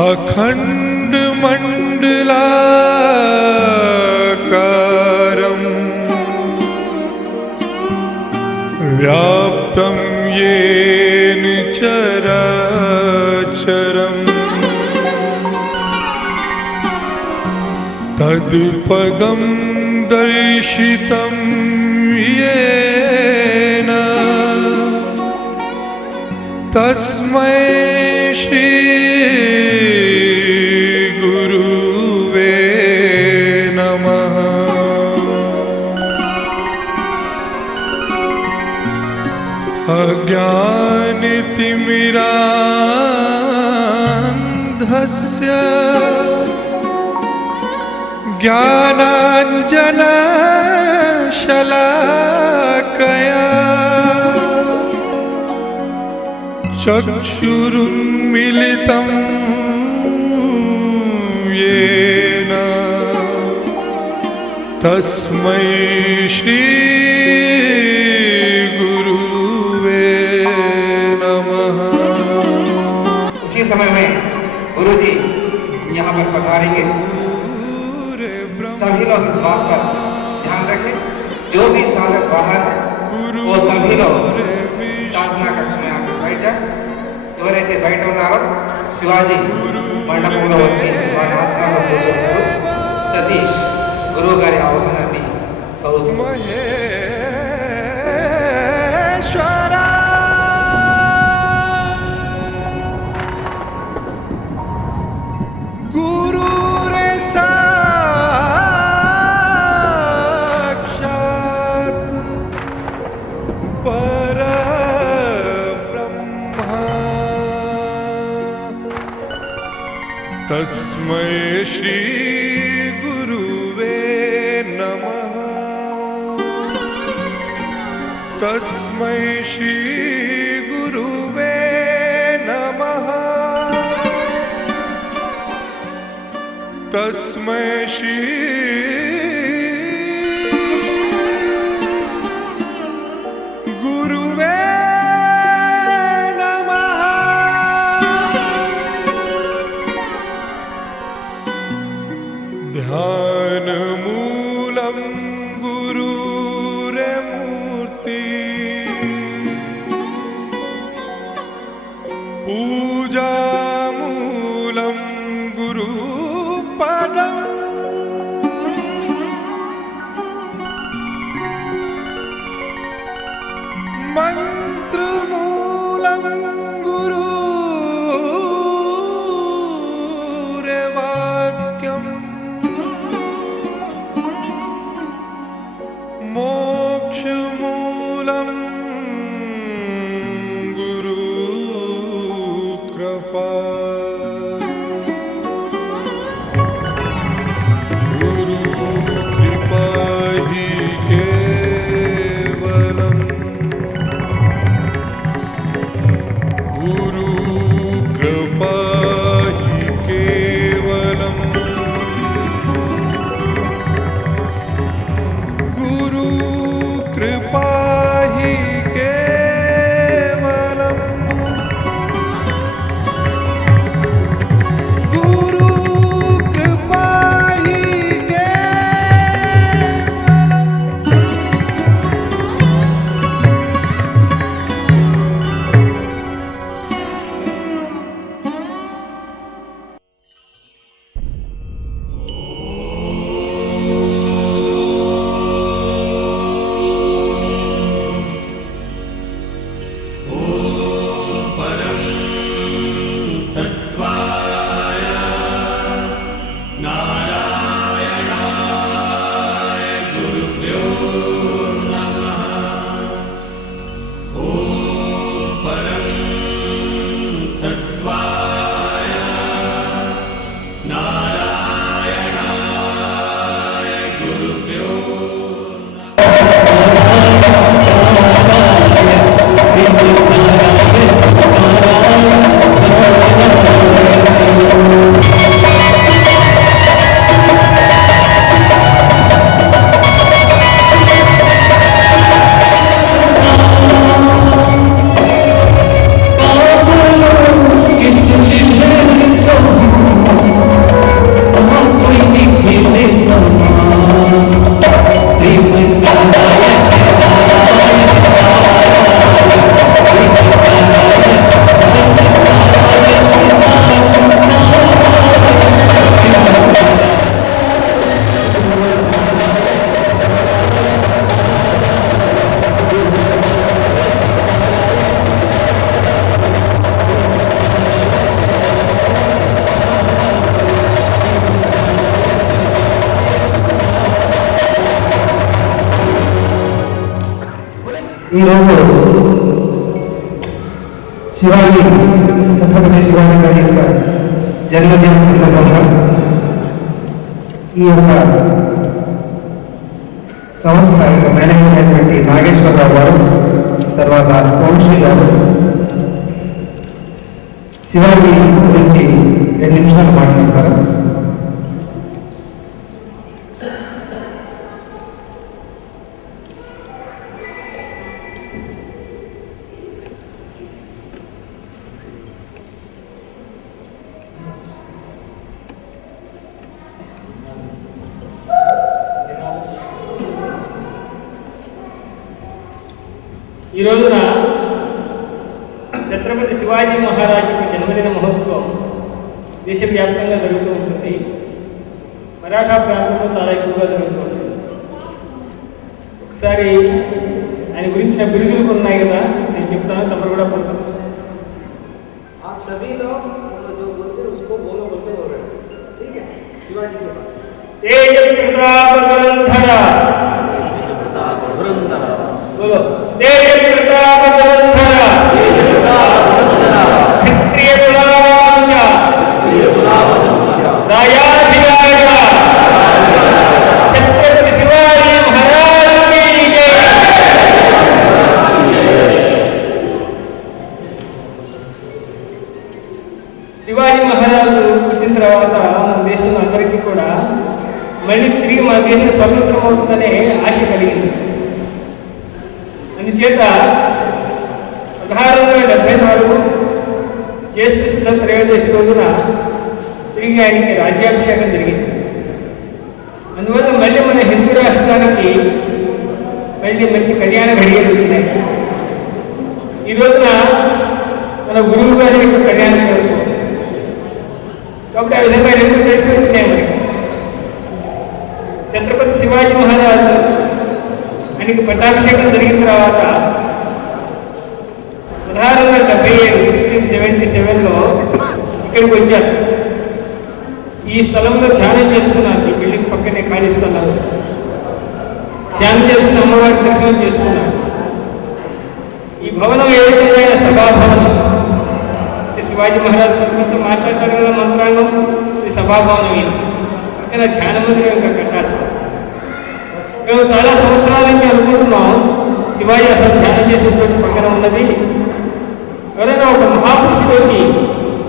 अखंड मंडलाकारं व्याप्तं येन चराचरम् तत्पदं दर्शितं येन तस्मै श्री गुरुवे नमः। अज्ञानतिमिरान्धस्य ज्ञानाञ्जनशलाकया चक्षुरुन्मीलितं येन तस्मै श्री गुरुवे नमः। उसी समय में गुरुजी यहाँ पर पधारेंगे। सभी लोग इस बात पर ध्यान रखें, जो भी साधक बाहर है वो सभी लोग साधना कक्ष में आकर बैठ जाए। ఎవరైతే బయట ఉన్నారో శివాజీ మండపంలో వచ్చి వారి ఆసనాల్లో కూర్చుంటారు. సతీష్ గురువు గారి ఆహ్వానాన్ని చదువుతున్నారు. तस्मै श्री गुरुवे नमः। तस्मै श्री गुरुवे नमः। तस्मै श्री गुरुवे ध्यानमूलं गुरुरेमूर्ति पूजामूलं गुरुपदम् मन्त्रमूलं गुरुरेवाक्यम् मोक्षमूलं गुरुकृपा गुरुकृपा हि केवलम् गुरुकृपा हि केवलम् कृपा हि केवलम् गुरु कृपा हि ఈరోజు శివాజీ ఛత్రపతి శివాజీ గారి యొక్క జన్మదిన సందర్భంగా ఈ యొక్క సంస్థ యొక్క మేనేజర్ అయినటువంటి నాగేశ్వరరావు గారు, తర్వాత వంశీ గారు శివాజీ గురించి 2 నిమిషాలు మాట్లాడతారు. ఈ రోజున ఛత్రపతి శివాజీ మహారాజ్ యొక్క జన్మదిన మహోత్సవం దేశవ్యాప్తంగా జరుగుతూ ఉంటుంది. మరాఠా ప్రాంతంలో చాలా ఎక్కువగా జరుగుతూ ఉంటుంది. ఒకసారి ఆయన గురించిన బిరుదులు ఉన్నాయి కదా, నేను చెప్తాను, తమరు కూడా పలకచ్చు. आप सभी लोग जो बोलते हैं उसको बोलो बोलते बोल रहे हैं, ठीक है? शिवाजी के पास तेज प्रताप धुरंधर, बोलो तेज प्रताप धुरंधर, क्षत्रिय कुलावंश, राजाधिराज छत्रपति शिवाजी महाराज की जय. శివాజీ మహారాజు పుట్టిన తర్వాత మన దేశంలో అందరికీ కూడా మళ్ళీ తిరిగి మన దేశం స్వతంత్రం అవుతుందనే ఆశ కలిగింది. అందుచేత 1674 జ్యేష్ఠ శుద్ధ త్రయోదశి రోజున తిరిగి ఆయనకి రాజ్యాభిషేకం జరిగింది. అందువల్ల మళ్ళీ మన హిందూ రాష్ట్రానికి మళ్ళీ మంచి కళ్యాణ ఘడియలు వచ్చినాయి. ఈ రోజున మన గురువు గారి యొక్క కళ్యాణ దినోత్సవం కాబట్టి ఆ విధంగా 2 కలిసి వచ్చినాయి మనకి. ఛత్రపతి శివాజీ మహారాజు ఆయనకి పట్టాభిషేకం జరిగిన తర్వాత 1677 1677లో ఇక్కడికి వచ్చారు. ఈ స్థలంలో ధ్యానం చేసుకున్నారు. ఈ బిల్డింగ్ పక్కనే ఖాళీ స్థలాలు ధ్యానం చేసుకుని అమ్మవారి దర్శనం చేసుకున్నారు. ఈ భవనం ఏదైతే సభాభవనం, శివాజీ మహారాజు కొంత మాట్లాడతారు కదా మంత్రాంగం, ఇది సభాభవనం. ఇది పక్కన ధ్యాన మందిరం ఇంకా కట్టాలి. మేము చాలా సంవత్సరాల నుంచి అనుకుంటున్నాం శివాజీ అసలు ధ్యానం చేసే చోటు పక్కన ఉన్నది, ఎవరైనా ఒక మహాపురుషుడు వచ్చి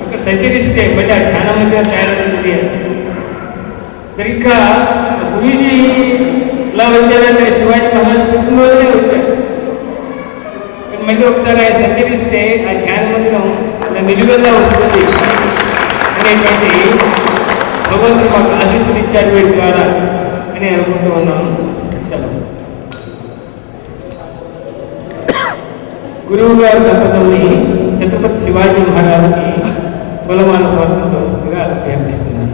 అక్కడ సంచరిస్తే మళ్ళీ ఆ ధ్యాన మందిరం తయారవుతుంది అని. సరిగ్గా గురూజీ ఇలా వచ్చారంటే శివాజీ మహారాజు పుట్టినరోజునే వచ్చారు. మళ్ళీ ఒకసారి ఆయన సంచరిస్తే ఆ ధ్యాన మందిరం అలా నిలువెల్లా వస్తుంది అనేటువంటి భగవంతుడు మాకు ఆశీస్సులు ఇచ్చారు వీటి ద్వారా అని అనుకుంటూ ఉన్నాను. గురువు గారు దంపతుల్ని ఛత్రపతి శివాజీ మహారాజుకి కులమాన సమర్పించవలసిందిగా అభ్యర్థిస్తున్నాను.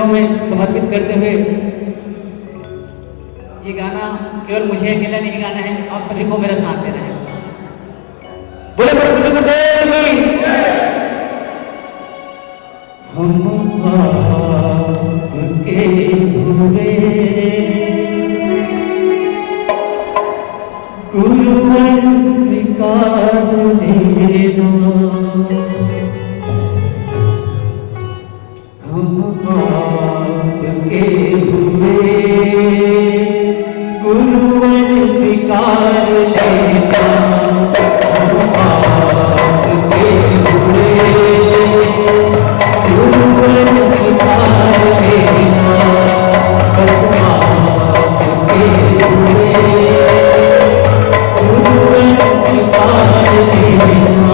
चरणों में समर्पित करते हुए ये गाना केवल मुझे अकेला नहीं गाना है, आप सभी को मेरा साथ देना है। बोले बोले गुरुदेव की हम आपके हुए गुरुवर स्वीकार लेना, हम आपके हुए गुरुवर स्वीकार लेना, हम आपके हुए गुरुवर स्वीकार लेना, हम आपके हुए गुरुवर स्वीकार लेना।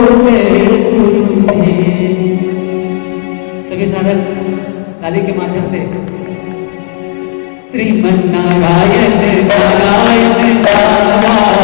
जय गुरुदेव। सभी साधक ताली के माध्यम से श्रीमन्नारायण नारायण नारायण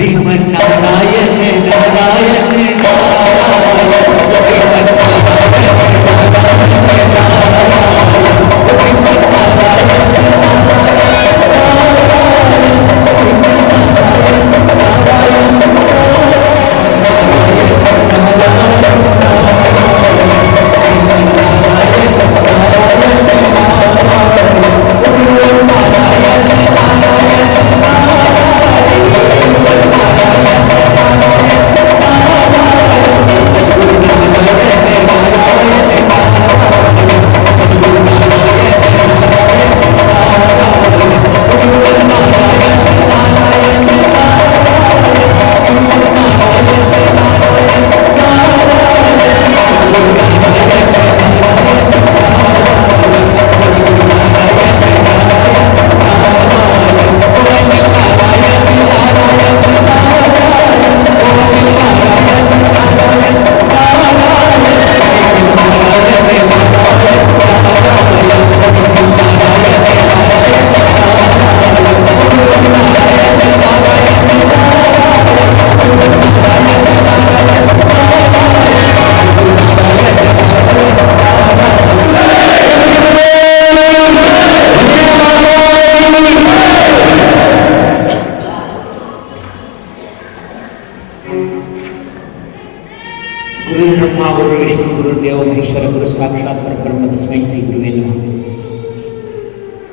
श्रीमन्नारायण नारायण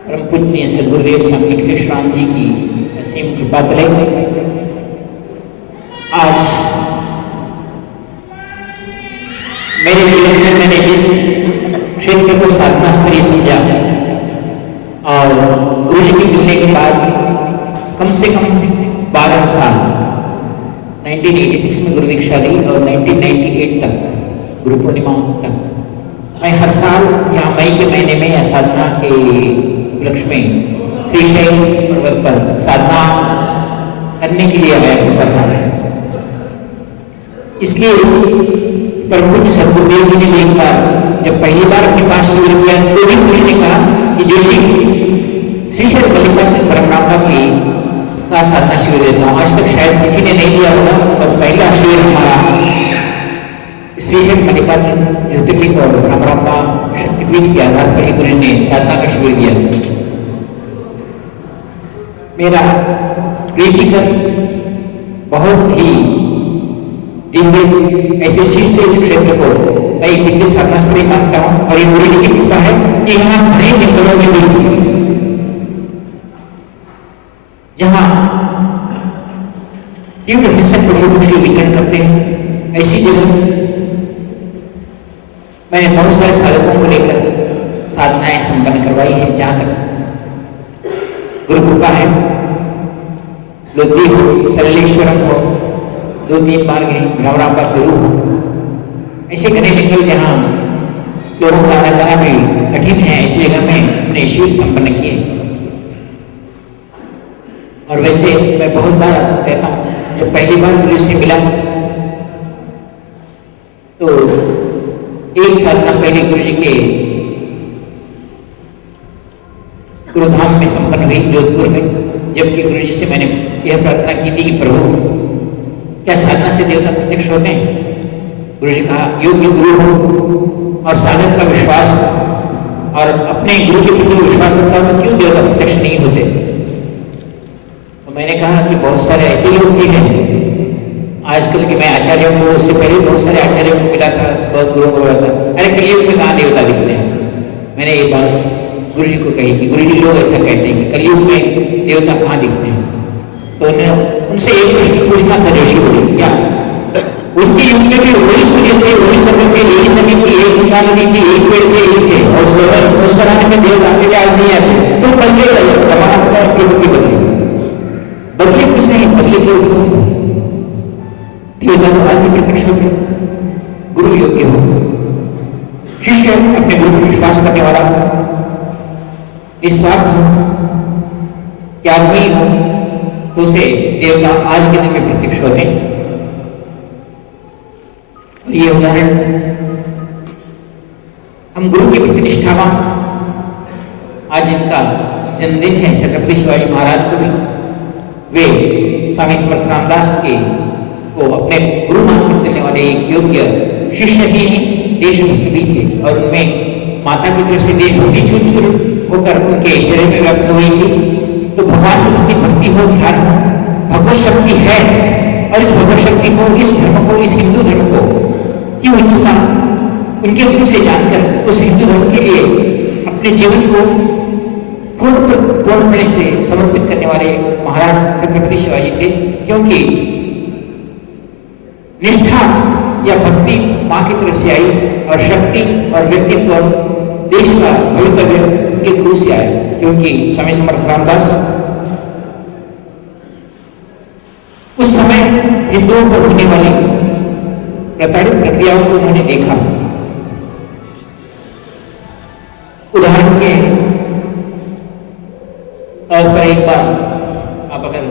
परम पूजनीय सद्गुरुदेव स्वामी अखिलेश राम जी की असीम कृपा तले आज मैं मैंने जिस क्षेत्र को साधना स्तरीय समझा और गुरु जी के मिलने के बाद कम से कम 12 साल 1986 में गुरु दीक्षा ली और 1998 तक गुरु पूर्णिमा तक मैं हर साल या मई के महीने में या साधना के उपलक्ष्य में श्रीशैल पर्वत पर साधना करने के लिए आया करता था। इसलिए परम पूज्य सद्गुरुदेव जी ने भी एक बार जब पहली बार अपने पास शिविर किया तो भी गुरु ने कहा कि जोशी श्रीशैल मल्लिकार्जुन ब्रह्मरांबा की का साधना शिविर देता हूँ। आज तक शायद किसी ने नहीं दिया होगा और पहला शिविर हमारा श्रीशैल मल्लिकार्जुन ज्योतिर्लिंग और ब्रह्मरांबा शक्तिपीठ के आधार पर ही गुरु ने साधना का शिविर दिया था। मेरा प्रीतिकर बहुत ही दिव्य ऐसे शीर्ष क्षेत्र को मैं एक दिव्य साधना स्तरीय मानता हूँ और ये गुरु जी की कृपा है कि यहाँ घने जंगलों में भी जहाँ तीव्र हिंसक पशु पक्षी विचरण करते हैं ऐसी जगह मैंने बहुत सारे साधकों को लेकर साधनाएं संपन्न करवाई है। जहाँ तक गुरु कृपा है, लोधी हो, सलेश्वरम हो, 2-3 बार गए, ब्रह्मरांबा चलू हो, ऐसे घने जंगल जहाँ लोगों का आना जाना भी कठिन है ऐसी जगह में हमने शिविर संपन्न किए। और वैसे मैं बहुत बार कहता हूँ जब पहली बार गुरु से मिला तो एक साधना पहले गुरु जी के गुरुधाम में संपन्न हुई जोधपुर में, जबकि गुरु जी से मैंने यह प्रार्थना की थी कि प्रभु क्या साधना से देवता प्रत्यक्ष होते हैं? गुरु जी कहा योग्य गुरु हो और साधक का विश्वास और अपने गुरु के प्रति विश्वास रखता हो तो क्यों देवता प्रत्यक्ष नहीं होते? तो मैंने कहा कि बहुत सारे ऐसे लोग भी हैं आजकल के, मैं आचार्यों को उससे पहले बहुत सारे आचार्यों को मिला था, बहुत गुरुओं को मिला था, अरे कलयुग में कहाँ देवता दिखते हैं। मैंने ये बात गुरु जी को कही कि गुरु जी लोग ऐसा कहते हैं कि कलयुग में देवता कहाँ दिखते हैं। तो उनसे एक प्रश्न पूछना था जोशी बोले क्या उनके युग में भी वही सूर्य थे, वही चंद्र थे, यही जमीन की, एक गंगा नदी थी, एक पेड़ थे, यही थे और उस जमाने में देवता आते थे, आज नहीं आते। तुम बदले जमाना होता है, प्रकृति बदले कुछ नहीं, बदले क्यों? देवता तो आज भी प्रत्यक्ष होते। गुरु योग्य हो, शिष्य अपने गुरु पर विश्वास करने वाला हो, निस्वार्थ हो, त्यागी हो, तो उसे देवता आज के दिन में प्रत्यक्ष होते हैं। और ये उदाहरण हम गुरु के प्रति निष्ठावान, आज जिनका जन्मदिन है छत्रपति शिवाजी महाराज को भी वे स्वामी समर्थ रामदास के को अपने गुरु मानकर चलने वाले एक योग्य शिष्य ही देशभक्त भी थे और उनमें माता की तरफ से देशभक्ति छूट होकर उनके शरीर में व्यक्त हुई थी। तो भगवान के प्रति भक्ति हो, ध्यान हो, भगवत शक्ति है और इस भगवत शक्ति को, इस धर्म को, इस हिंदू धर्म को की उच्चता उनके मुंह से जानकर उस हिंदू धर्म के लिए अपने जीवन को पूर्णपणे से समर्पित करने वाले महाराज छत्रपति शिवाजी थे। क्योंकि निष्ठा या भक्ति मां की तरफ से आई और शक्ति और व्यक्तित्व देश का भवितव्य उनके गुरु से आया। क्योंकि स्वामी समर्थ रामदास उस समय हिंदुओं पर होने वाली प्रताड़ित प्रक्रियाओं को उन्होंने देखा। उदाहरण के तौर पर एक बार आप अगर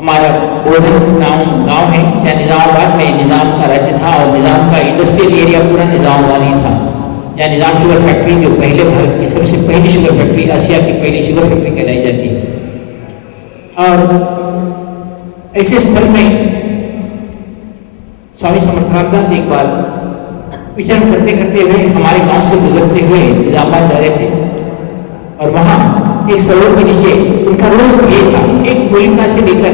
हमारा बोधन नाम गांव है जहाँ निजामाबाद में निजाम का राज्य था और निजाम का इंडस्ट्रियल एरिया पूरा निजामाबाद ही था, जहाँ निजाम शुगर फैक्ट्री जो पहले भारत की सबसे पहली शुगर फैक्ट्री, आसिया की पहली शुगर फैक्ट्री कहलाई जाती है। और ऐसे स्थल में स्वामी समर्थ रामदास एक बार विचरण करते करते हुए हमारे गांव से गुजरते हुए निजामाबाद जा रहे थे और वहां एक सरोवर के नीचे उनका रोज ये था, एक गोलिका से लेकर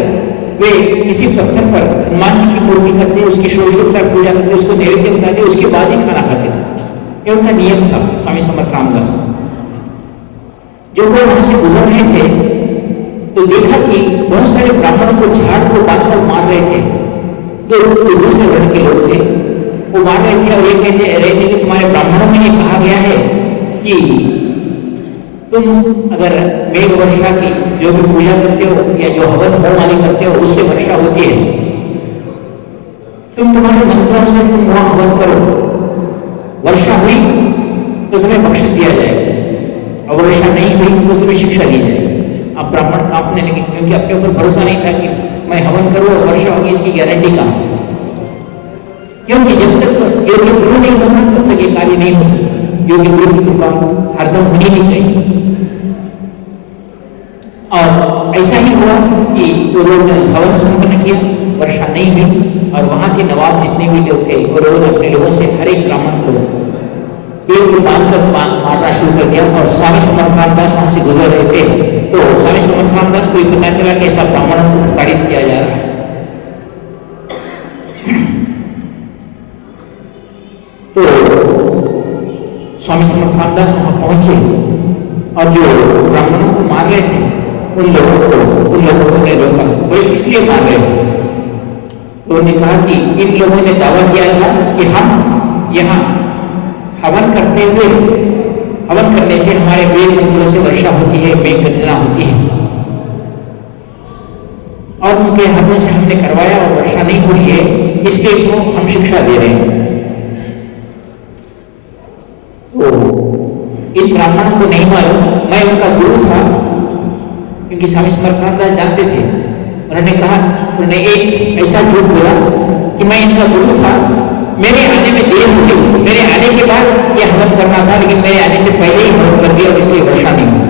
वे किसी पत्थर पर हनुमान जी की मूर्ति करते, उसकी षोडशोपचार पूजा करते, उसको नैवेद्य बताते, उसके बाद ही खाना खाते थे। ये उनका नियम था स्वामी समर्थ रामदास का। जब वो वहां से गुजर रहे थे तो देखा कि बहुत सारे ब्राह्मणों को झाड़ को बांधकर मार रहे थे। तो दूसरे वर्ण के लोग थे वो मान रहे थे और ये कहते रहे थे कि तुम्हारे ब्राह्मणों में ये कहा गया है कि तुम अगर मेघ वर्षा की जो भी पूजा करते हो या जो हवन होम आदि करते हो उससे वर्षा होती है, तुम तुम्हारे मंत्रों से तुम वहां हवन करो, वर्षा हुई तो तुम्हें बख्शिश दिया जाएगा और वर्षा नहीं हुई तो तुम्हें शिक्षा दी जाएगी। अब ब्राह्मण कांपने लगे क्योंकि अपने ऊपर भरोसा नहीं था कि मैं हवन करूं और वर्षा होगी, इसकी गारंटी कहां, क्योंकि जब तक योग्य गुरु नहीं होता तब तक ये कार्य नहीं हो सकता। योग्य गुरु की कृपा हरदम होनी नहीं चाहिए। और ऐसा ही हुआ कि वो लोग ने हवन संपन्न किया, वर्षा नहीं हुई और वहां के नवाब जितने भी लोग थे वो लोगों ने अपने लोगों से हर एक ब्राह्मण को पेड़ को बांधकर मारना शुरू कर दिया। और स्वामी समर्थ रामदास वहां से गुजर रहे थे तो स्वामी समर्थ रामदास को ये पता चला कि ऐसा ब्राह्मणों को प्रताड़ित किया जा रहा है। तो स्वामी समर्थ रामदास वहां पहुंचे और जो ब्राह्मणों को मार रहे थे उन लोगों को ने रोका, बोले किस लिए मार रहे हो? तो उन्होंने कहा कि इन लोगों ने दावा किया था कि हम यहाँ हवन करते हुए, हवन करने से हमारे वेद मंत्रों से वर्षा होती है, मेघ गर्जना होती है, और उनके हाथों से हमने करवाया और वर्षा नहीं हो रही है, इसलिए इनको हम शिक्षा दे रहे हैं। तो इन ब्राह्मणों को नहीं मालूम मैं उनका गुरु था, क्योंकि स्वामी समर्थ रामदास जानते थे। उन्होंने एक ऐसा झूठ बोला कि मैं इनका गुरु था, मेरे आने में देर हो गई, मेरे आने के बाद यह हवन करना था लेकिन मेरे आने से पहले ही हवन कर दिया और इसलिए वर्षा नहीं हुई।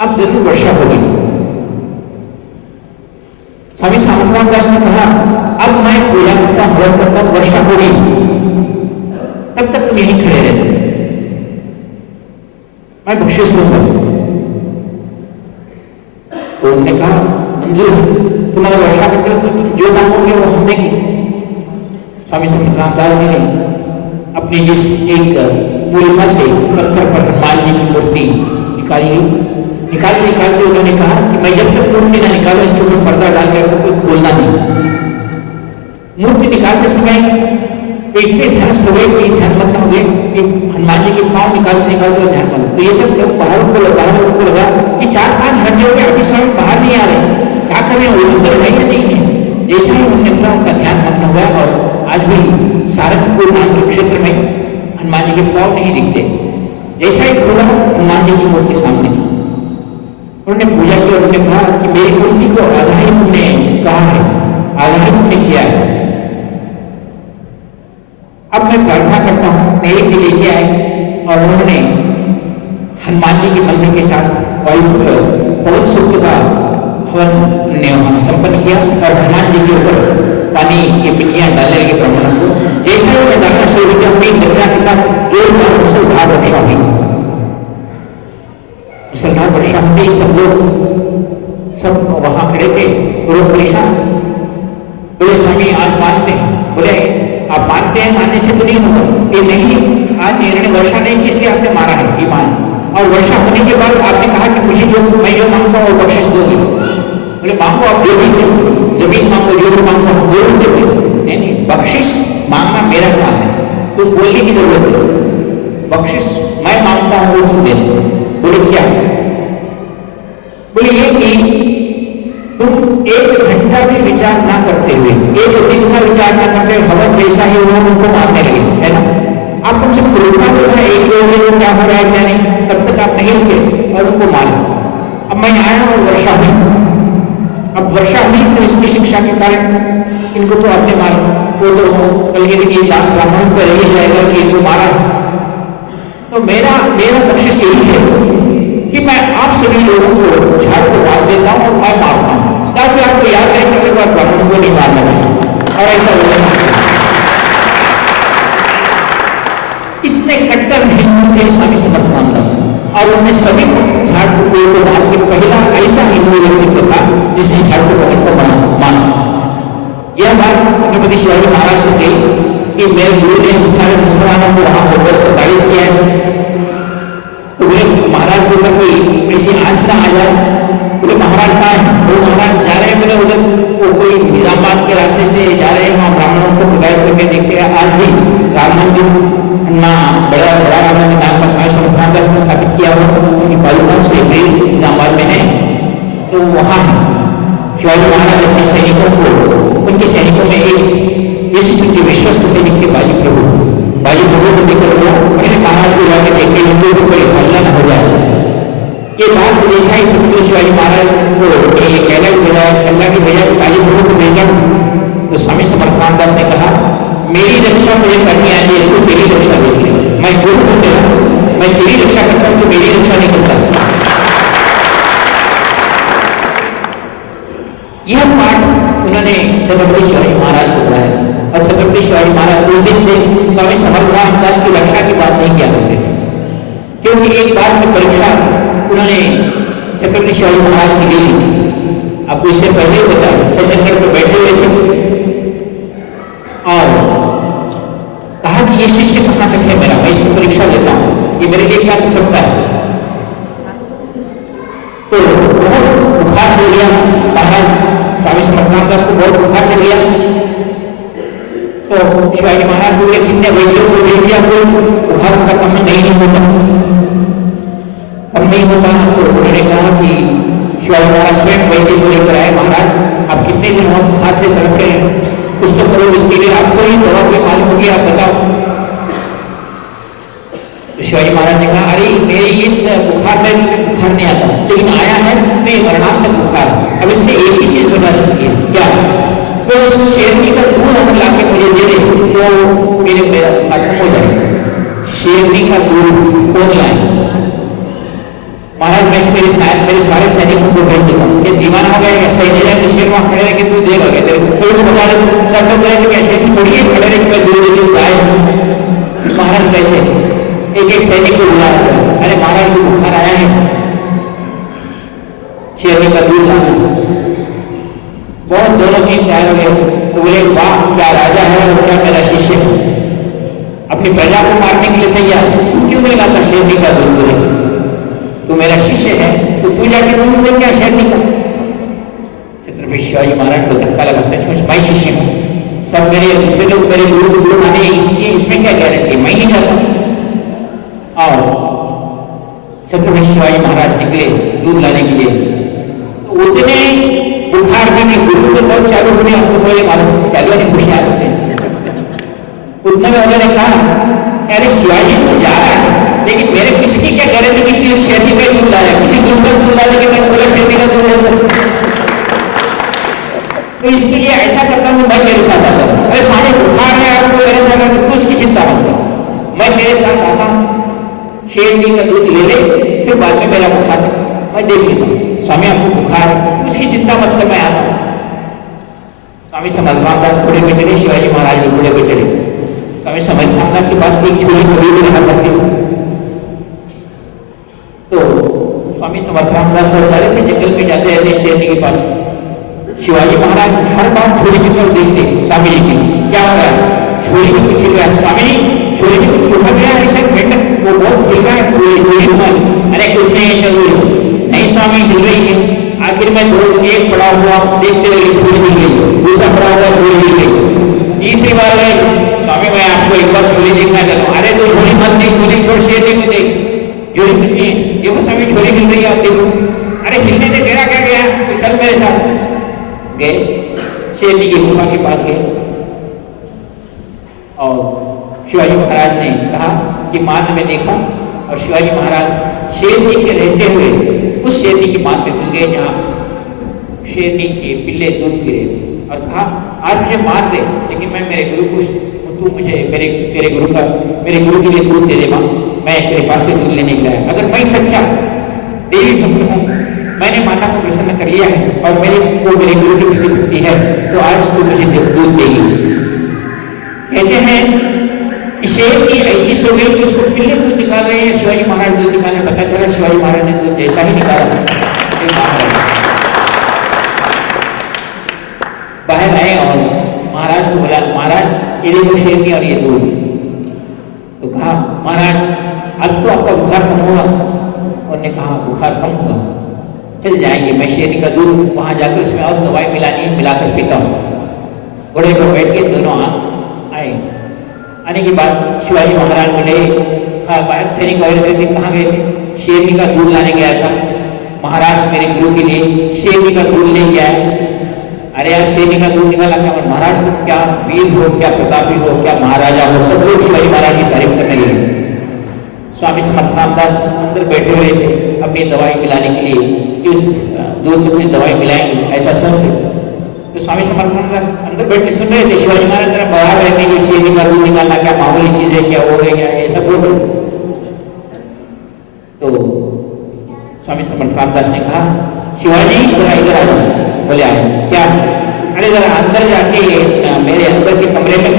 अब जरूर वर्षा होगी। स्वामी समर्थ रामदास ने कहा अब मैं पूजा करता हूं, हवन करता हूं, वर्षा होगी, तब तक तुम यहीं खड़े रहना, मैं बख्शिश दूंगा। तो उन्होंने कहा मंजूर, तुम अगर वर्षा करते हो तो तुम जो मांगोगे वो हम देंगे। स्वामी समर्थ रामदास जी ने अपनी जिस एक मूलिका से पत्थर पर हनुमान जी की मूर्ति निकालते उन्होंने कहा कि मैं जब तक मूर्ति ना निकालूं इसके ऊपर पर्दा डालकर कोई खोलना नहीं। मूर्ति निकालते समय इतने ध्यानस्थ हो गए, कोई ध्यानमग्न हो गए कि हनुमान जी के पांव निकालते ध्यान मग्न। तो ये सब लोग बाहर को लगा कि 4-5 घंटे हो गए अभी स्वामी बाहर नहीं आ रहे, क्या करें, वो अंदर है या नहीं है। जैसे ही उन्होंने खुला उनका ध्यान मग्न हुआ और आज भी सारंगपुर नाम के क्षेत्र में हनुमान जी के पांव नहीं दिखते। जैसा ही खोला हनुमान जी की मूर्ति सामने थी, उन्होंने पूजा की और उन्होंने कहा कि मेरी मूर्ति को आधा ही तुमने कहा है, आधा ही तुमने किया है, अब मैं प्रार्थना करता हूं नैवेद्य लेके आए। और उन्होंने हनुमान जी के मंत्र के साथ वायुपुत्र पवन सूक्त का हवन ने संपन्न किया और हनुमान जी के ऊपर पानी की पिंडियां डालने लगे ब्राह्मणों को। जैसा ही उन्हें डालना शुरू किया अपनी गर्जना के साथ जोरदार मुसलधार वर्षा हुई। मुसलधार वर्षा होते ही सब लोग सब वहां खड़े थे, लोग परेशान, बोले स्वामी आज मानते हैं। बोले आप मानते हैं, मानने से तो नहीं होगा, ये नहीं आज निर्णय वर्षा नहीं की इसलिए आपने मारा है, ये मान। और वर्षा होने के बाद आपने कहा कि मुझे मैं जो मांगता हूँ वो बख्शिश दोगे। बोले मांगो, आप जो भी दो, जमीन मांगो, जो भी मांगो हम जरूर देंगे। नहीं, बख्शिश मांगना मेरा काम है, तुम बोलने की जरूरत नहीं, बख्शिश मैं मांगता हूँ वो तुम दे दो। बोले क्या? बोले ये कि तुम 1 घंटा भी विचार ना करते हुए, 1 दिन का विचार ना करते हुए हवन जैसा ही हुआ उनको मारने लगे, है ना। आप कम से कम रोकना तो था 1-2 दिन क्या हो रहा है क्या नहीं, तब तक आप नहीं रुके और उनको मारा। अब मैं आया और वर्षा हुई, अब वर्षा हुई तो इसकी शिक्षा के कारण इनको तो आपने मारा, वो तो कल के दिन ब्राह्मण पर यही जाएगा कि इनको मारा। तो मेरा बख्शिश यही है कि मैं आप सभी लोगों को झाड़ को मार देता हूं और मैं मारता हूं, ताकि आपको याद रहे कि अगली बार ब्राह्मणों को नहीं मारना चाहिए। और ऐसा होगा। इतने कट्टर हिंदू थे स्वामी समर्थ रामदास, और उन्होंने सभी झाड़ को पेड़ को मार के पहला ऐसा हिंदू व्यक्तित्व था जिसने झाड़ को पकड़ को माना। यह बात छत्रपति शिवाजी महाराज से गई कि मेरे गुरु ने सारे मुसलमानों को वहां होकर प्रताड़ित किया है, तो बोले महाराज के ऊपर कोई ऐसी आंच ना आ जाए, बोले महाराज कहाँ है? वो महाराज जा रहे हैं, बोले उधर वो कोई निजामाबाद के रास्ते से जा रहे हैं, वहाँ ब्राह्मणों को प्रोवाइड करके देखते हैं। आज भी राम मंदिर बड़ा राम मंदिर नाम का स्वामी समर्थ रामदास ने स्थापित किया हुआ, उनकी पादुकाओं से निजामाबाद में है, तो वहाँ शिवाजी महाराज अपने सैनिकों को, उनके सैनिकों में एक विशिष्ट के विश्वस्त सैनिक के बाली प्रभु को देखकर वो पहले महाराज को जाकर देख के हिंदुओं को कोई हल्ला न हो जाए। ये बात जैसा ही छत्रपति शिवाजी महाराज को ये कहला कि भेजा कि बाली प्रभु को भेजा, तो स्वामी समर्थ रामदास ने कहा मेरी रक्षा मुझे करनी आती है, तू तेरी रक्षा देख ले, मैं गुरु हूं तेरा, मैं तेरी रक्षा करता हूं, तो मेरी रक्षा नहीं करता। यह पाठ उन्होंने छत्रपति शिवाजी महाराज को पढ़ाया था, और छत्रपति शिवाजी महाराज उस दिन से स्वामी समर्थ रामदास की रक्षा की बात नहीं किया करते थे, क्योंकि एक बार की परीक्षा उन्होंने छत्रपति शिवाजी महाराज की ले ली थी। आपको इससे पहले बता, सज्जनगढ़ पर बैठे हुए थे और कहा कि ये शिष्य कहाँ तक है मेरा, मैं इसकी परीक्षा लेता हूं, ये मेरे लिए क्या कर सकता है। तो बहुत बुखार चढ़ गया महाराज स्वामी समर्थ रामदास को, बहुत बुखार चढ़ गया। तो शिवाजी महाराज बोले कितने वैद्यों को देख लिया, कोई बुखार उनका कम नहीं होता। तो उन्होंने कहा कि शिवाजी महाराज स्वयं वैद्य को लेकर आए, महाराज आप कितने दिन और बुखार से तड़प रहे हैं, कुछ तो करो, इसके लिए आपको ही दवा कोई मालूम होगी, आप बताओ। तो शिवाजी महाराज ने कहा अरे मेरी इस बुखार में बुखार नहीं आता, लेकिन आया है तो ये मरणांतक बुखार, अब इससे एक ही चीज बता सकती है, क्या? वो शेरनी का दूध अगर लाके मुझे दे दे तो मेरा बुखार कम हो जाएगा। शेरनी का दूध कौन लाए? महाराज मैं मेरे सारे सैनिकों को भेज देता हूँ, कि दीवाना हो गया सैनिक जाए तो शेर वहां खड़े रहे कि तू देगा क्या, तेरे को कोई बता दे, सब लोग गए कि शेर थोड़ी है खड़े रहे कि मैं दूध दे दूँ गाय। महाराज कैसे एक एक सैनिक को बुलाया गया, अरे महाराज को बुखार आया है, शेरनी का दूध लाना। बहुत दोनों टीम तैयार हो गए, तो बोले वाह क्या राजा है और क्या मेरा शिष्य है, अपनी प्रजा को मारने के लिए तैयार, तू क्यों नहीं लाता शेरनी का दूध? बोले तू मेरा शिष्य है तो तू जाके दूध दे क्या शेरनी का? छत्रपति शिवाजी महाराज को धक्का लगा, सचमुच मैं शिष्य हूं, सब मेरे दूसरे लोग मेरे गुरु माने, इसलिए इसमें क्या गारंटी, मैं ही जाता हूं। और छत्रपति शिवाजी महाराज निकले दूध लाने के लिए, तो उतने बुखार में गुरु तो बहुत चालू हुए, हमको बोले मालूम चालू वाली होशियार होते हैं, उतना में उन्होंने कहा अरे शिवाजी तो जा रहा है, लेकिन मेरे किसकी क्या गारंटी कि शेरनी का दूध लाया, किसी दूसरा दूध लाने के मैंने बोला शेरनी का दूध लेता, तो इसके लिए ऐसा करता हूं मैं मेरे साथ आता हूं। अरे स्वामी बुखार है आपको मेरे साथ, तो उसकी चिंता मत कर, मैं मेरे साथ आता हूं, शेरनी का दूध ले ले, फिर बाद में मेरा बुखार मैं देख लेता हूँ। स्वामी आपको बुखार है, उसकी चिंता मत कर, मैं आता हूँ। स्वामी समर्थ रामदास घोड़े पे चढ़े, शिवाजी महाराज भी घोड़े पे चढ़े। स्वामी समर्थ रामदास के पास एक छोरी कभी भी रहा करती थी, तो स्वामी समर्थ रामदास सब जा रहे थे, जंगल में जाते रहते शेरनी के पास। शिवाजी महाराज हर बार छोरी की तरफ देखते स्वामी जी की, क्या हो रहा है, छोरी में कुछ हिल रहा है, स्वामी छोरी में कुछ चूहा गया है, ऐसा मेंढक वो बहुत हिल रहा है, छोरी घुमाई, अरे कुछ नहीं चल रही, नहीं स्वामी हिल रही है। आखिर में दो एक पड़ा हुआ देखते रहे, छोरी हिल गई, दूसरा पड़ा हुआ छोरी हिल गई, तीसरी बार गए, स्वामी मैं आपको एक बार छोरी देखना चाहता हूँ। अरे तो छोरी मत देख, छोरी छोड़ शेरनी को देख, छोरी कुछ नहीं है, देखो स्वामी छोरी हिल रही है, आप देखो। अरे हिलने से तेरा क्या गया, तो चल मेरे साथ। गए शेरनी की गुफा के पास गए, और शिवाजी महाराज ने कहा कि मान में देखा, और शिवाजी महाराज शेरनी के रहते हुए उस शेरनी की मान में घुस गए जहाँ शेरनी के पिल्ले दूध पी रहे थे, और कहा आज मुझे मार दे, लेकिन मैं मेरे गुरु को, तू मुझे तेरे गुरु के लिए दूध दे दे माँ, मैं तेरे पास से दूध लेने गया। अगर मैं सच्चा देवी भक्त हूँ, मैंने माता को प्रसन्न कर लिया है और मेरे गुरु की प्रति भक्ति है, तो आज तू मुझे दूध देगी। कहते हैं कि शेरनी ऐसी सो गई कि उसको पिल्ले दूध निकाल रहे हैं, शिवाजी महाराज दूध निकालने, पता चला शिवाजी महाराज ने दूध जैसा ही निकाला। बाहर आए और महाराज को बोला, महाराज ये देखो शेरनी और ये दूध। तो कहा महाराज अब तो आपका बुखार कम होगा। उन्होंने कहा बुखार कम हुआ, चल जाएंगे, मैं शेरनी का दूध वहां जाकर उसमें और दवाई मिलानी है, मिलाकर पीता हूँ। घोड़े पर बैठ के दोनों आए। आने के बाद शिवाजी महाराज बोले, हाँ बाहर सैनिक वगैरह थे, कहाँ गए थे? शेरनी का दूध लाने गया था महाराज, मेरे गुरु के लिए शेरनी का दूध ले गया है। अरे यार शेरनी का दूध निकाला क्या? महाराज तो क्या वीर हो, क्या प्रतापी हो, क्या महाराजा हो, सब लोग शिवाजी महाराज की तारीफ करने लगे। स्वामी समर्थ रामदास अंदर बैठे हुए थे अपनी दवाई मिलाने के लिए कि उस दूध में कुछ दवाई मिलाएंगे, ऐसा सोच रहे थे। तो स्वामी समर्थ रामदास अंदर बैठ के सुन रहे थे शिवाजी महाराज जरा बाहर रहने की, शेरनी का दूध निकालना क्या मामूली चीज है, क्या हो गया, ऐसा बोल रहे थे। तो स्वामी समर्थ रामदास ने कहा, शिवाजी जरा इधर आ जाओ। बोले आए। क्या? अरे जरा अंदर जाके मेरे अंदर के कमरे में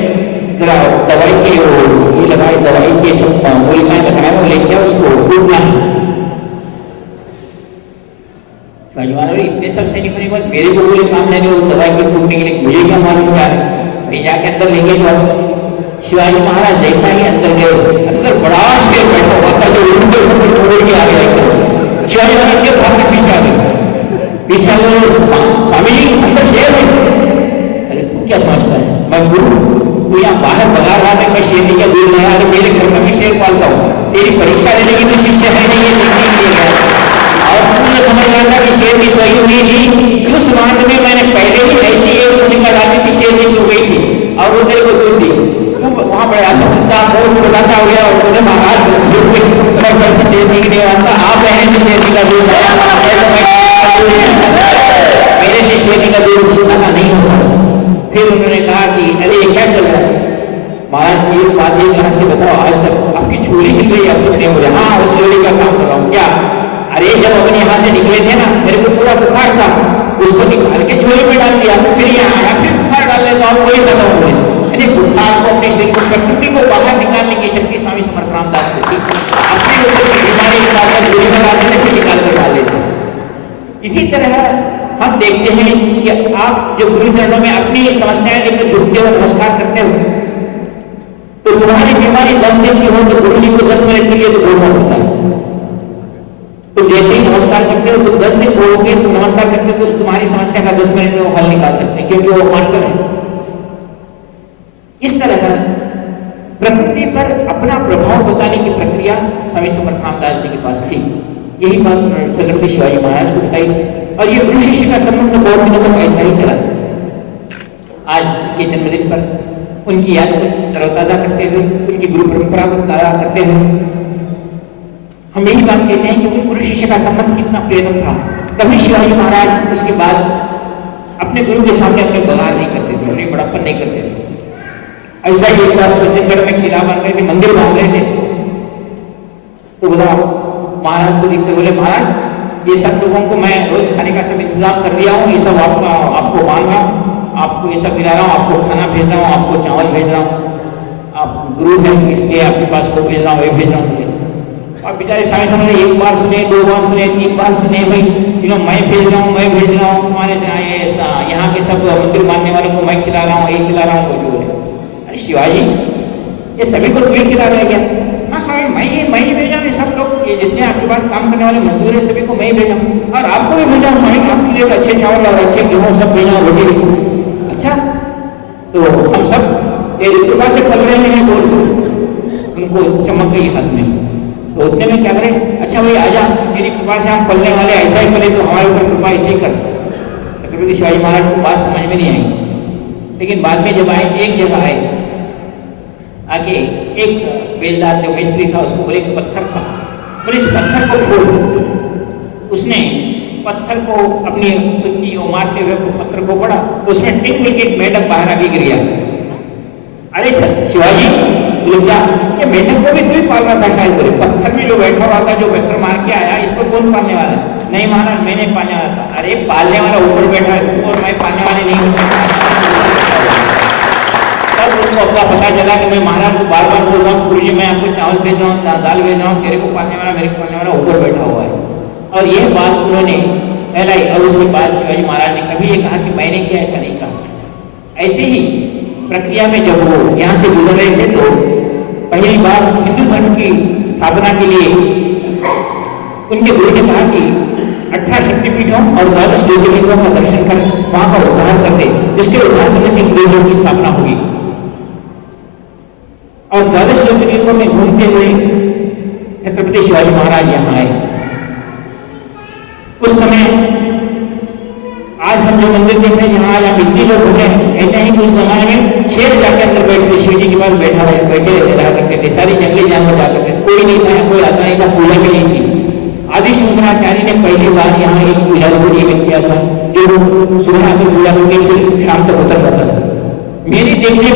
जरा दवाई के वो ये लगाए, दवाई के सब मूलिकाएं लगाए, वो लेके उसको कूटना है। इतने सब सैनिकों ने बोले मेरे को बोले काम लेने वो दवाई के कूटने के लिए, मुझे क्या मालूम क्या है भाई, जाके अंदर लेंगे। तो शिवाजी महाराज जैसा ही अंदर गए, अंदर बड़ा शेर बैठा हुआ था जो उनके ऊपर उड़ के आ गया एकदम। शिवाजी महाराज के भाग के पीछे आ गए, पीछे आ गए। स्वामी जी अंदर शेर है। अरे तू क्या समझता है, मैं गुरु, तू यहाँ बाहर बगा रहा है, मैं शेरनी का दूध लाया, अरे मेरे घर में मैं शेर पालता हूँ, तेरी परीक्षा लेने की तो शिष्य है नहीं, ये देखने के लिए गया। और तुमने समझ रहा था कि शेर की सही हुई थी, उस मांड में मैंने पहले ही ऐसी एक भूमिका डाली थी, शेर की सो गई थी और वो तेरे को दूध दी। तू वहां बड़ा उनका मुंह छोटा सा हो गया और बोले महाराज मैं शेरनी की नहीं मानता, आप रहने से शेरनी का दूध लाया, मेरे से शेरनी का दूध लाना नहीं होता। फिर उन्होंने कहा कि अरे ये क्या चल रहा है महाराज, एक बात एक रहस्य बताओ, आज तक आपकी झोली हिल रही है, अब तक नहीं हो रहा। हाँ उस झोली का काम कर रहा हूँ। क्या? अरे जब अपन यहाँ से निकले थे ना, मेरे को पूरा बुखार था, उसको निकाल के झोली में डाल दिया, फिर यहाँ आया, फिर बुखार डाल लेता हूँ, वही खत्म हो गए। यानी बुखार को, अपने शरीर को, प्रकृति को बाहर निकालने की शक्ति स्वामी समर्थ रामदास को थी। अपने ऊपर की बीमारी निकालकर झोली में डालते थे, फिर निकाल कर डाल लेते थे। इसी तरह हम देखते हैं कि आप जो गुरु चरणों में अपनी समस्याएं लेकर झुकते हो, नमस्कार करते हो, तो तुम्हारी बीमारी 10 दिन की हो तो गुरु जी को 10 मिनट के लिए तो बोलना पड़ता है। तुम जैसे ही नमस्कार करते हो, तुम 10 दिन बोलोगे, तुम नमस्कार करते हो तो तुम्हारी समस्या का 10 मिनट में वो हल निकाल सकते हैं, क्योंकि वो मानते हैं। इस तरह प्रकृति पर अपना प्रभाव बताने की प्रक्रिया स्वामी समर्थ रामदास जी के पास थी। यही बात उन्होंने छत्रपति शिवाजी महाराज को बताई थी, और ये गुरु शिष्य का संबंध बहुत दिनों तक ऐसा ही चला। आज के जन्मदिन पर उनकी याद को तरोताजा करते हुए, उनकी गुरु परंपरा को ताजा करते हुए हम यही बात कहते हैं कि उन गुरु शिष्य का संबंध कितना प्रेरक था। कभी शिवाजी महाराज उसके बाद अपने गुरु के सामने अपने बगार नहीं करते थे, अपने बड़प्पन नहीं करते थे। ऐसा ही एक बार सज्जनगढ़ में किला बन रहे थे, मंदिर बन रहे थे, तो बोला महाराज को देखते बोले, महाराज ये सब लोगों को मैं रोज खाने का सब इंतजाम कर दिया हूँ, ये सब आपको मान रहा हूँ, आपको ये सब मिला रहा हूँ, आपको खाना भेज रहा हूँ, आपको चावल भेज रहा हूँ, आप गुरु हैं इसलिए आपके पास वो भेज रहा हूँ, वही भेज रहा हूँ। और बेचारे स्वामी समझ एक बार सुने, 2 बार सुने, 3 बार सुने, भाई मैं भेज रहा हूँ, मैं भेज रहा हूँ, तुम्हारे से आए यहाँ के सब मंदिर मानने वालों को मैं खिला रहा हूँ, ये खिला रहा हूँ बोले। अरे शिवाजी ये सभी को तुम्हें खिला रहा है क्या? हाँ स्वामी मैं ही भेजा हूँ, ये सब लोग, ये जितने आपके पास काम करने वाले मजदूर है सभी को मैं ही भेजा हूँ, और आपको भी भेजा हूँ स्वामी, आपके लिए तो अच्छे चावल और अच्छे गेहूँ सब भेजा हूँ, रोटी भी। अच्छा तो हम सब तेरी कृपा से पल रहे हैं बोल, उनको चमक गई हाथ में। तो उतने में क्या करें, अच्छा भाई आजा, मेरी कृपा से हम पलने वाले, ऐसा ही पले तो हमारे ऊपर कृपा ऐसे ही कर। छत्रपति शिवाजी महाराज को बात समझ में नहीं आई, लेकिन बाद में जब आए, एक जगह आए, आगे एक बेलदार जो मिस्त्री था उसको बोले एक पत्थर था, बोले इस पत्थर को फोड़। उसने पत्थर को अपनी सुत्ती वो मारते हुए पत्थर को पड़ा, तो उसमें टिंग के एक मेंढक बाहर आके गिर गया। अरे शिवाजी बोले क्या, ये मेंढक को भी तू ही पाल रहा था शायद? बोले पत्थर में जो बैठा हुआ था, जो पत्थर मार के आया, इसको कौन पालने वाला है? नहीं महाराज मैंने पालने वाला था। अरे पालने वाला ऊपर बैठा है, तू और मैं पालने वाले नहीं हूँ। तब उनको अपना पता चला कि मैं महाराज को बार बार बोल रहा हूँ, गुरुजी मैं आपको चावल भेज रहा हूँ, दाल भेज रहा हूँ, तेरे को पालने वाला, मेरे को पालने वाला ऊपर बैठा हुआ है। और यह बात उन्होंने फैलाई, और उसके बाद शिवाजी महाराज ने कभी ये कहा कि मैंने किया, ऐसा नहीं कहा। ऐसे ही प्रक्रिया में जब वो यहाँ से गुजर रहे थे, तो पहली बार हिंदू धर्म की स्थापना के लिए उनके गुरु ने कहा कि 18 शक्तिपीठों और 12 ज्योतिर्लिंगों का दर्शन कर वहां का उद्धार कर दे, जिसके उद्धार करने से हिंदू धर्म की स्थापना होगी। और 12 ज्योतिर्लिंगों में घूमते हुए छत्रपति शिवाजी महाराज यहाँ आए। उस समय आज हम जो मंदिर देख रहे हैं, यहाँ आज हम इतने लोग घूम रहे हैं, कहते हैं कि उस जमाने में शेर जाके अंदर बैठते, शिव जी के पास बैठे रहा करते थे, सारी जंगली जानवर जा करते थे, कोई नहीं था, कोई आता नहीं था, पूजा भी नहीं थी। आदि शंकराचार्य ने पहली बार यहाँ एक पूजा को नियमित किया था, जो सुबह आकर पूजा करके फिर शाम तक उतर जाता था। मेरे देखने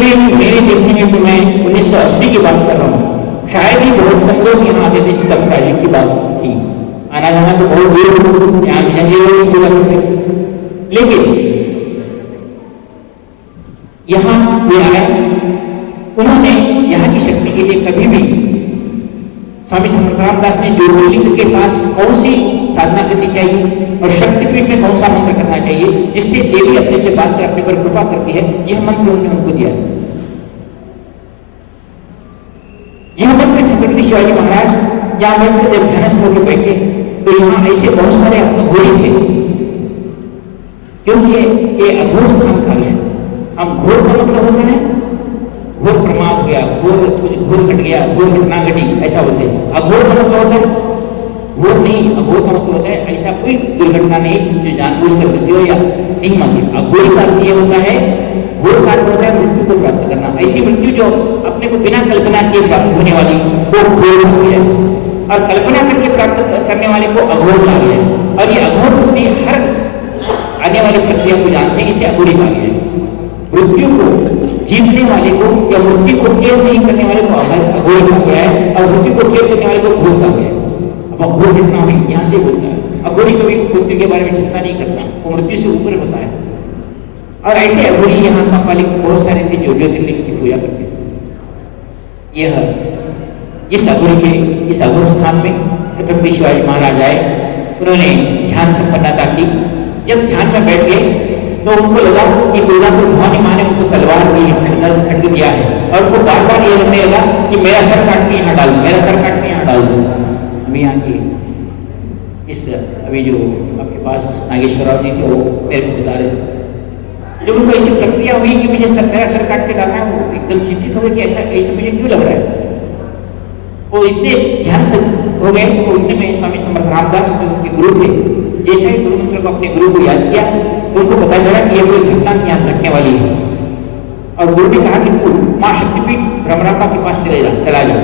में तो मैं 1980 की बात कर रहा हूँ, शायद ही बहुत कम लोग यहाँ आते थे, तब प्राचीन की बात थी। आना जाना तो बहुत दूर, यहाँ की जंगली पूजा करते थे। लेकिन यहाँ वे आए, उन्होंने यहाँ की शक्ति के लिए कभी भी स्वामी समर्थ रामदास ने ज्योतिर्लिंग के पास कौन सी साधना करनी चाहिए और शक्तिपीठ में कौन सा मंत्र करना चाहिए जिससे देवी अपने से बात कर अपने पर कृपा करती है, यह मंत्र उन्होंने उनको दिया था। यह मंत्र छत्रपति शिवाजी महाराज यहाँ बैठकर जब ध्यानस्थ होकर बैठे तो यहाँ ऐसे बहुत सारे अघोरी थे, क्योंकि ये अघोर स्थान का है। हम घोर का मतलब होता है घोर प्रमाद हो गया, कुछ घोर घट गया, घोर घटना घटी, ऐसा बोलते हैं। अघोर का मतलब होता है घोर नहीं, अघोर का मतलब होता है ऐसा कोई दुर्घटना नहीं जो जानबूझकर मृत्यु हो या नहीं मांगी। अघोर का अर्थ यह होता है, घोर का अर्थ होता है मृत्यु को प्राप्त करना, ऐसी मृत्यु जो अपने को बिना कल्पना किए प्राप्त होने वाली को घोर कहा गया है, और कल्पना करके प्राप्त करने वाले को अघोर कहा गया है। और ये अघोर बुद्धि हर आने वाली प्रक्रिया को जानते हैं, इसे अघोरी कहा गया है। मृत्यु को जीतने वाले को या मृत्यु को केयर नहीं करने वाले को अघोरी कहा गया है, और मृत्यु को केयर करने वाले को घोर कहा गया है। अब अघोर घटना हुई यहाँ से बोलता है, अघोरी कभी मृत्यु के बारे में चिंता नहीं करता, वो मृत्यु से ऊपर होता है। और ऐसे अघोरी यहाँ का पालिक बहुत सारे थे जो ज्योतिर्लिंग की पूजा करते थे। यह इस अघोर स्थान में छत्रपति शिवाजी महाराज आए, उन्होंने ध्यान संपन्नता की। जब ध्यान में बैठ गए तो उनको लगा कि दुर्गापुर भवानी माँ ने उनको तलवार दी है, खड्ग दिया है, और उनको बार बार ये लगने लगा कि मेरा सर काट के यहाँ डाल दो, मेरा सर काट के यहाँ डाल दो। अभी यहाँ की इस अभी जो आपके पास नागेश्वर राव जी थे वो मेरे को बता रहे थे, जब उनको ऐसी प्रक्रिया हुई कि मुझे मेरा सर काट के डालना है, वो एकदम चिंतित हो गए कि ऐसा मुझे क्यों लग रहा है। वो इतने ध्यान से हो गए, तो इतने में स्वामी समर्थ रामदास जो उनके गुरु थे, जैसे ही गुरु मंत्र को अपने गुरु को याद किया, उनको पता चला कि यह कोई घटना यहाँ घटने वाली है। और गुरु ने कहा कि तू माँ शक्तिपीठ ब्रह्मरामा के पास चला जा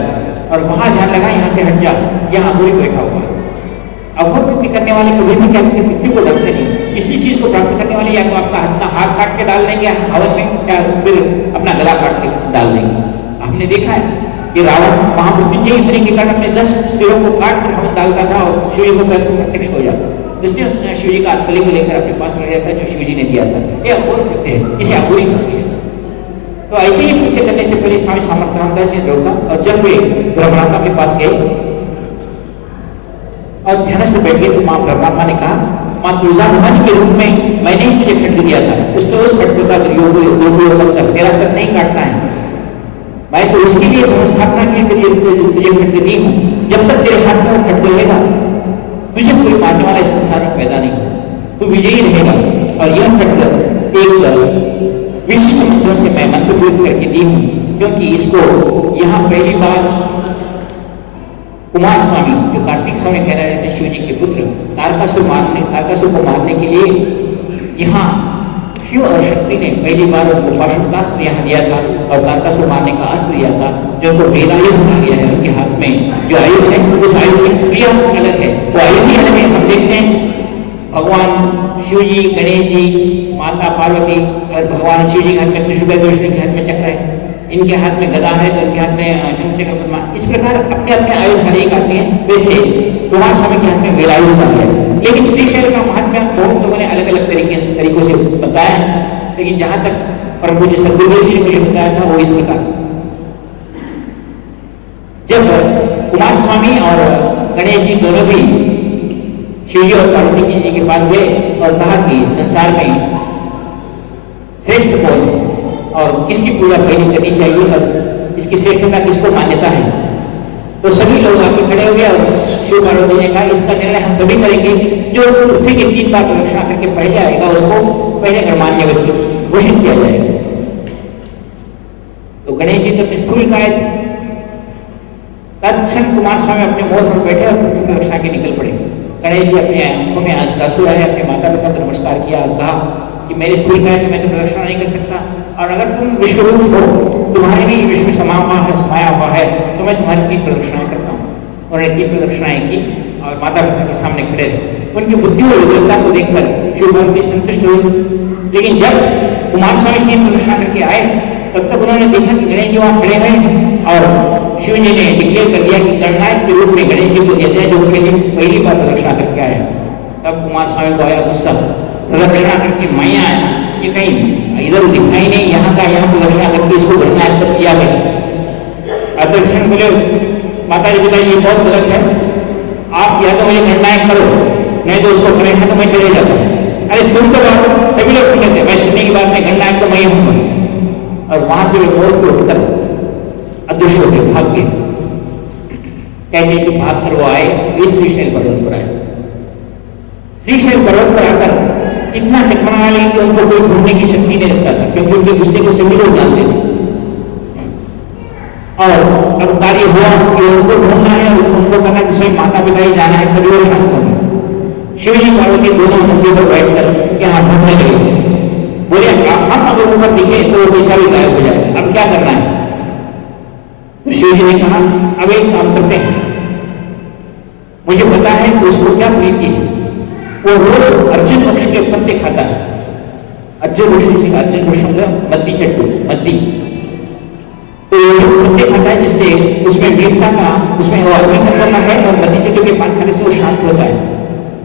और वहां ध्यान लगा, यहाँ से हट जा, यहाँ गुरु बैठा हुआ है। अघोर वृत्ति करने वाले कभी भी क्या करते, मृत्यु को डरते नहीं। किसी चीज को प्राप्त करने वाले या तो आपका हाथ काट के डाल देंगे हवन में, या फिर अपना गला काट के डाल देंगे। हमने देखा है कि रावण महामृत्युंजय होने के कारण अपने 10 सिरों को काट कर हवन डालता था और शिव जी को प्रत्यक्ष हो जाता, इसलिए उसने शिव जी का आत्मलिंग लेकर अपने पास रह जाता है जो शिव जी ने दिया था। ये अघोर कृत्य है, इसे अघोरी कहते हैं। तो ऐसे ही कृत्य करने से पहले स्वामी समर्थ रामदास जी ने रोका, और जब वे ब्रह्मरामा के पास गए और ध्यान से बैठ गए तो माँ ब्रह्मा ने कहा, माँ तुलजा भवानी के रूप में मैंने ही तुझे खड्ग दिया था, उसके उस खड्ग का दुरुपयोग कर, तेरा सर नहीं काटना है। मैं तो उसके लिए धर्म स्थापना के लिए तुझे खड्ग दी हूँ। जब तक तेरे हाथ में वो खड्ग रहेगा तुझे कोई मारने वाला इस संसार में पैदा नहीं होगा, तू विजयी रहेगा। और यह खड्ग एक विशिष्ट मंत्रों से मैं मंत्रपूर्ण करके दी हूँ, क्योंकि इसको यहाँ पहली बार कुमार स्वामी जो कार्तिक स्वामी कह रहे थे, शिव जी के पुत्र, तारकासुर को मारने के लिए यहाँ शिव और शक्ति ने पहली बार उनको पाशुपतास्त्र यहाँ दिया था और तारकासुर मारने का अस्त्र दिया था, जो उनको बेलायुध कहा गया है। उनके हाथ में जो आयुध है उस आयुध की क्रिया अलग है, वो आयुध ही अलग है। हम देखते हैं भगवान शिव जी, गणेश जी, माता पार्वती और भगवान शिव जी के हाथ में त्रिशूल है, विष्णु के हाथ में चक्र है, इनके हाथ में गदा है तो इनके हाथ में शंख चक्र पद्मा। इस प्रकार अपने अपने आयुध हर एक आते हैं, वैसे कुमार स्वामी के हाथ में वेलायुध आ गया। लेकिन श्रीशैल का महात्म्य बहुत लोगों ने अलग अलग तरीकों से बताया, लेकिन जहां तक परम पूज्य सदगुरुदेव जी ने मुझे बताया था वो इस प्रकार। जब कुमार स्वामी और गणेश जी दोनों भी शिव जी और पार्वती जी के पास गए और कहा कि संसार में श्रेष्ठ कौन और किसकी पूजा पहले करनी चाहिए और इसकी श्रेष्ठता किसको मान्यता है, तो सभी लोग आके खड़े हो गए और शिव पार्वती ने कहा इसका निर्णय हम तभी करेंगे कि जो पृथ्वी की 3 बार प्रदक्षिणा करके पहले आएगा उसको पहले गणमान्य व्यक्ति घोषित किया जाएगा। तो गणेश जी तो अपने स्थूल काय थे। तत्क्षण कुमार स्वामी अपने मोर पर बैठे और पृथ्वी प्रदक्षिणा के निकल पड़े। गणेश जी अपने आंखों में आंसू आए, अपने माता पिता को नमस्कार किया और कहा कि मेरे स्थूल काय से मैं तो प्रदक्षिणा नहीं कर सकता, और अगर तुम विश्वरूप हो, तुम्हारे में विश्व समाया हुआ है, तो मैं तुम्हारी 3 प्रदक्षिणाएं करता हूँ। उन्होंने 3 प्रदक्षिणाएं की और माता पिता के सामने खड़े रहे। उनकी बुद्धि और विद्वता को देखकर शिव पार्वती संतुष्ट हुई। लेकिन जब कुमार स्वामी 3 प्रदक्षिणा करके आए तब तक उन्होंने देखा कि गणेश जी वहां खड़े हैं और शिव जी ने डिक्लेयर कर दिया कि गणनायक के रूप में गणेश जी को दिया जो पहली बार प्रदक्षिणा करके आया। तब कुमार स्वामी को आया गुस्सा, प्रदक्षिणा करके मैं आया, ये कहीं इधर दिखाई नहीं, यहाँ का यहाँ प्रदक्षिणा करके इसको गणनायक पर किया कैसे। अतर्षण बोले माता जी पिता ये बहुत गलत है, आप या तो मुझे गणनायक करो, नहीं तो उसको करें तो मैं चले जाता हूँ। अरे सुन तो बात, सभी लोग सुने थे, मैं सुनने की बात नहीं, गणनायक तो मैं ही हूँ। और वहां से वे मोर पे उठकर अदृश्य होकर भाग गए। कहते कि भाग कर वो आए, इस श्रीशैल पर्वत पर आए। श्रीशैल पर्वत पर आकर इतना चकमरा लिया कि उनको कोई ढूंढने की शक्ति नहीं रखता था, क्योंकि उनके गुस्से को सभी लोग जानते थे। और अब कार्य हुआ कि उनको ढूंढना है और उनको करना है, जिसमें माता पिता ही जाना है, तभी वो शांत होंगे। शिव जी पार्वती दोनों मंदिर पर बैठकर यहाँ ढूंढने लगे। बोले हम अगर ऊपर दिखे तो वो पैसा भी गायब हो जाएगा, अब क्या करना है। तो शिव जी ने कहा अब एक काम करते हैं, मुझे पता है कि उसको क्या प्रीति है, वो रोज अर्जुन वृक्ष के पत्ते खाता है। अर्जुन वृक्ष का मद्दी चट्टू, मद्दी, तो पत्ते खाता है जिससे उसमें वीरता का, उसमें वो अग्नि तत्व का है, और मद्दी चट्टू के पान खाने से वो शांत होता है।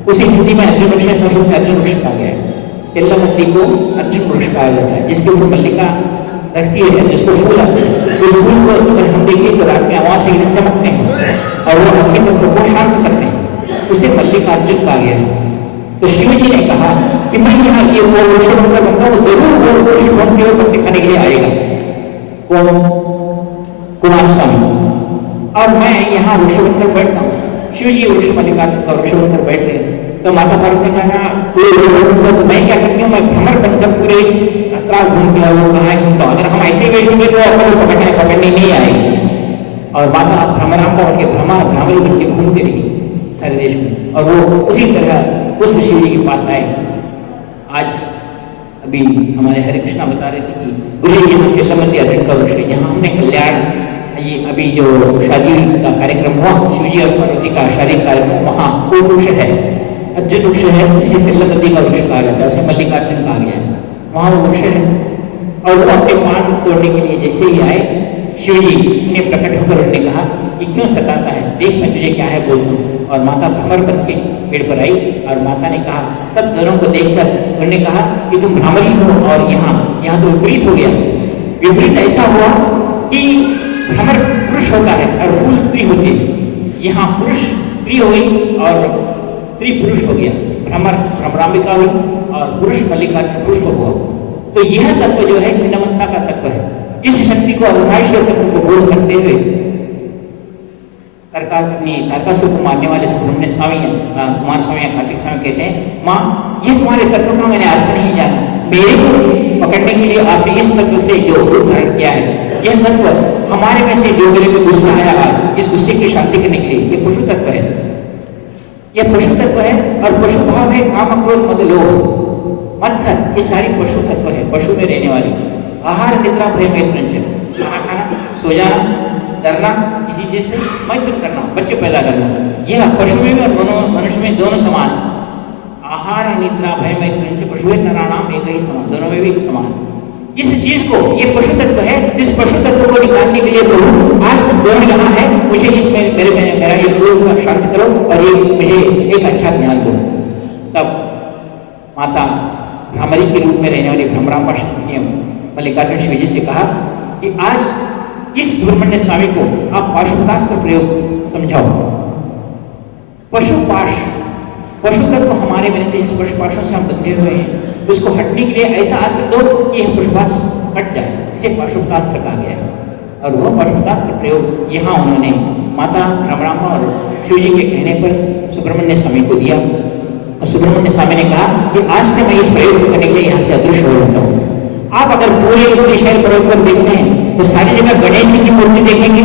उसी हिंदी में अर्जुन वृक्ष संस्कृत में अर्जुन वृक्ष कहा गया है। तेल्ला मद्दी को अर्जुन वृक्ष कहा जाता है, जिसके ऊपर मल्लिका रखती है, जिसको फूल आते हैं। उस फूल को अगर हम देखें तो रात में आवाज से चमकते हैं और वो अग्नि तत्व को शांत करते हैं, उसे मल्लिकार्जुन कहा गया है। तो शिव जी ने कहा कि मैं यहाँ ये वो वृक्ष बनकर बनता हूँ, जरूर वो वृक्ष ढूंढते हुए पत्ते खाने के लिए आएगा, कौन, कुमार स्वामी, और मैं यहाँ वृक्ष बनकर बैठता हूँ। शिव जी वृक्ष मल्लिकार्जुन का वृक्ष बनकर बैठ गए। तो माता पार्वती ने कहा तू वृक्ष बनकर, तो मैं क्या करती हूँ, मैं भ्रमर बनकर पूरे अतराव घूमती हूँ, वो कहाँ है घूमता हूँ। अगर हम ऐसे ही वेश होंगे तो अपन को पकड़ने नहीं आएगी। और माता भ्रमरांबा बन के भ्रामरी बन के घूमती रही सारे देश में, और वो उसी तरह उस शिव जी के पास आए। आज अभी हमारे हरे कृष्णा बता रहे थे कि गुरु यहाँ तेल्लामल्ली अर्जुन का वृक्ष है, जहाँ हमने कल्याण, ये अभी जो शादी का कार्यक्रम हुआ, शिवजी और पार्वती का शादी कार्यक्रम, वहाँ वो वृक्ष है, अर्जुन वृक्ष है, जिसे तेल्लामल्ली का वृक्ष कहा जाता है, उसे मल्लिकार्जुन कहा गया है। वहाँ वो वृक्ष है, और वो अपने पान तोड़ने के लिए जैसे ही आए, शिवजी ने प्रकट होकर उन्होंने कहा कि क्यों सताता है, देख मैं तुझे क्या है बोलता हूँ। और माता भ्रमर बन के पेड़ पर आई, और माता ने कहा, तब दोनों को देखकर उन्होंने कहा कि तुम भ्रामरी हो, और यहाँ तो विपरीत हो गया। विपरीत ऐसा हुआ कि भ्रमर पुरुष होता है और फूल स्त्री होती है, यहाँ पुरुष स्त्री हो गई और स्त्री पुरुष हो गया। भ्रमर भ्रमरांबिका हुई और पुरुष मल्लिकार्जुन पुष्प हुआ। तो यह तत्व जो है छिन्नमस्ता का तत्व है। इस शक्ति को अर्धाश्वर तत्व को बोध करते हुए तारकासुर को मारने वाले सुब्रमण्य स्वामी, कुमार स्वामी या कार्तिक स्वामी कहते हैं, माँ ये तुम्हारे तत्व का मैंने अर्थ नहीं जाना, मेरे को पकड़ने के लिए आपने इस तत्व से जो रूप धारण किया है, यह तत्व हमारे में से जो मेरे में गुस्सा आया आज, इस गुस्से की शांति करने के लिए, ये पशु तत्व है। यह पशु तत्व है, और पशु भाव है काम, क्रोध, मद, लोभ, मत्सर, ये सारी पशु तत्व है, पशु में रहने वाली। आहार, निद्रा, भय, मैथुन, खाना खाना, सो जाना, डरना, किसी चीज से मैथुन करना, बच्चे पैदा करना, यह पशु में और मनुष्य में दोनों समान। आहार, निद्रा, भय, मैथुन, पशु नराणाम एक ही समान, दोनों में भी समान। इस चीज को, ये पशु तत्व है, इस पशु तत्व को निकालने के लिए प्रभु आज तक दोनों ने कहा है, मुझे इस मेरा ये क्रोध शांत करो और ये मुझे एक अच्छा ज्ञान दो। तब माता भ्रामरी के रूप में रहने वाली भ्रमरांबा ने मल्लिकार्जुन शिवजी से कहा कि आज इस सुब्रमण्य स्वामी को आप पाशुपतास्त्र प्रयोग समझाओ। पशुपाश, पशु तत्व हमारे में से इस पशुपाशों से हम बंधे हुए हैं, उसको हटने के लिए ऐसा अस्त्र दो कि यह पशुपाश हट जाए, इसे पाशुपतास्त्र कहा गया है। और वह पाशुपतास्त्र प्रयोग यहाँ उन्होंने माता भ्रमरांबा और शिव जी के कहने पर सुब्रमण्य स्वामी को दिया और सुब्रमण्य स्वामी ने कहा कि आज से मैं इस प्रयोग को करने के लिए यहाँ से अदृश्य हो जाता हूँ। आप अगर पूरे श्रीशैल पर्वत पर देखते हैं तो सारी जगह गणेश जी की मूर्ति देखेंगे,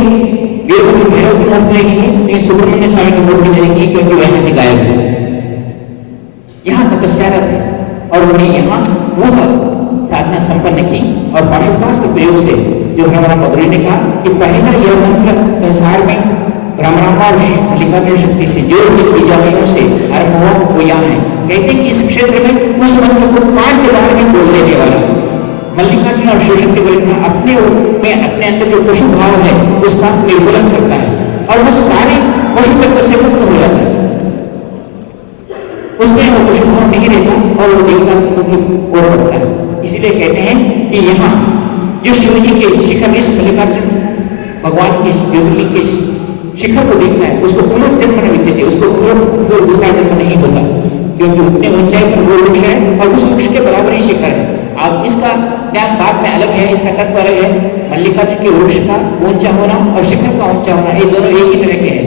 वीरभद्र भैरव की मूर्ति देखेंगे, लेकिन सुब्रमण्य स्वामी की मूर्ति नहीं देखेंगे क्योंकि वह यहाँ से गायब है। यहाँ तपस्यारत है और उन्होंने यहाँ वह साधना संपन्न की और पाशुपतास्त्र प्रयोग से जो भ्रमरांबा गुरु ने कहा कि पहला यह मंत्र संसार में भ्रमरांबा और मल्लिकार्जुन शक्ति से जो बीजाक्षरों से आरंभ हुआ वो यहाँ है। कहते हैं कि इस क्षेत्र में उस मंत्र को 5 बार में बोल देने वाला मल्लिकार्जुन और शिव शक्ति गुरु अपने में अपने अंदर जो पशु भाव है उसका निर्मूलन करता है और वह सारे पशु तत्व से मुक्त हो जाता है। उसमें वो पशु भाव नहीं रहता और वो देवता तत्व की ओर बढ़ता है। इसीलिए कहते हैं कि यहाँ जो शिव जी के शिखर इस मल्लिकार्जुन भगवान की ज्योतिर्लिंग के शिखर को देखता है उसको पुनर्जन्म न विद्यते, उसको फिर दूसरा जन्म नहीं होता क्योंकि उतने ऊंचाई पर वो वृक्ष है और उस वृक्ष के बराबर ही शिखर है। अब इसका ज्ञान बाद में अलग है, इसका तत्व अलग है। मल्लिकार्जुन के वृक्ष का ऊंचा होना और शिखर का ऊंचा होना ये दोनों एक ही तरह के हैं।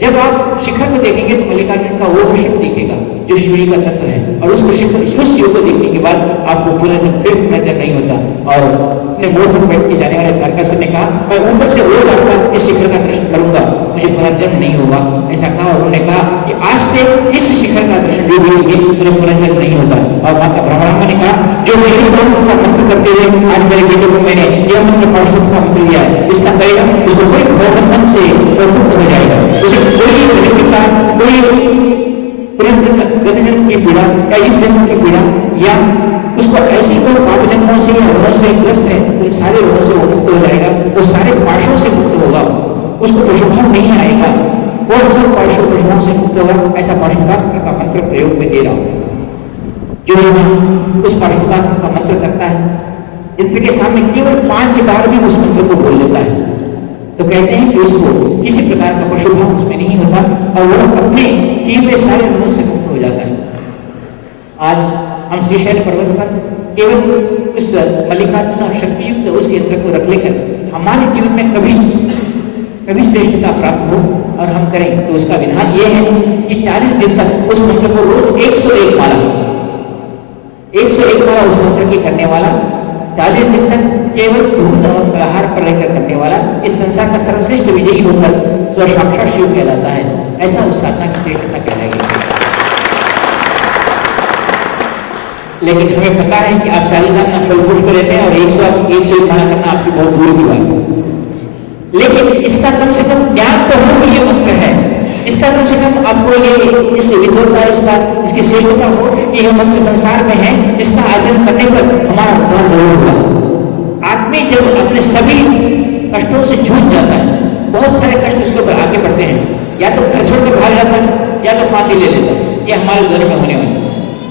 जब आप शिखर को देखेंगे तो मल्लिकार्जुन का वो वृक्ष दिखेगा जो शिव जी का तत्व है और उसको शिखर उस शिव को देखने के बाद आपको पुनर्जन्म नहीं होता। और अपने मोर पर बैठ के जाने वाले तारकासुर ने कहा मैं ऊपर से रोज आपका इस शिखर का दर्शन करूंगा, मुझे पुनर्जन्म नहीं होगा। ऐसा कहा और उन्होंने कहा कि आज से इस शिखर का दर्शन जो भी होंगे उन्हें पुनर्जन्म नहीं होता। और माता भ्रमरांबा ने कहा जो मेरे ब्रह्म का मंत्र करते हुए आज मेरे बेटे को मैंने यह मंत्र पाशुपत का मंत्र दिया है, इसका करेगा उसको कोई भवबंधन से मुक्त हो जाएगा, उसे कोई गतिकता कोई गतजन्म की पीड़ा या इस जन्म की पीड़ा या उसको ऐसी कोई पाप जन्मों से या रोगों से ग्रस्त है उन सारे रोगों से वो मुक्त हो जाएगा, वो सारे पाशों से मुक्त होगा, उसको पशुभाव नहीं आएगा और सब पशुभाव से मुक्त होगा। ऐसा पाशुपतास्त्र का मंत्र प्रयोग में दे रहा हूं। जो यहाँ उस पाशुपतास्त्र का मंत्र करता है यंत्र के सामने केवल 5 बार भी उस मंत्र को बोल देता है तो कहते हैं कि उसको किसी प्रकार का पशुभाव उसमें नहीं होता और वह अपने किए हुए सारे रोगों से मुक्त हो जाता है। आज हम श्रीशैल पर्वत पर केवल उस मल्लिकार्जुन और शक्तियुक्त उस यंत्र को रख लेकर हमारे जीवन में कभी श्रेष्ठता प्राप्त हो और हम करें तो उसका विधान यह है कि 40 दिन तक उस मंत्र को रोज 101 माला उस मंत्र की करने वाला 40 दिन तक केवल दूध और फलाहार पर रहकर करने वाला इस संसार का सर्वश्रेष्ठ विजयी होकर स्व साक्षात शिव कहलाता है। ऐसा उस साधना की श्रेष्ठता कहलाएगी। लेकिन हमें पता है कि आप 40 दिन न फल पुष्प रहते हैं और 101 माला करना आपकी बहुत दूर की बात है। लेकिन इसका कम से कम ज्ञान तो हो कि ये मंत्र है, इसका कम से कम आपको ये इस विद्वता इसकी श्रेष्ठता हो कि यह मंत्र संसार में है, इसका आचरण करने पर हमारा उद्धार जरूर होगा। आदमी जब अपने सभी कष्टों से जूझ जाता है, बहुत सारे कष्ट उसके ऊपर आके पड़ते हैं, या तो घर छोड़कर भाग जाता है या तो फांसी ले लेता है। ये हमारे दोनों में होने वाला है।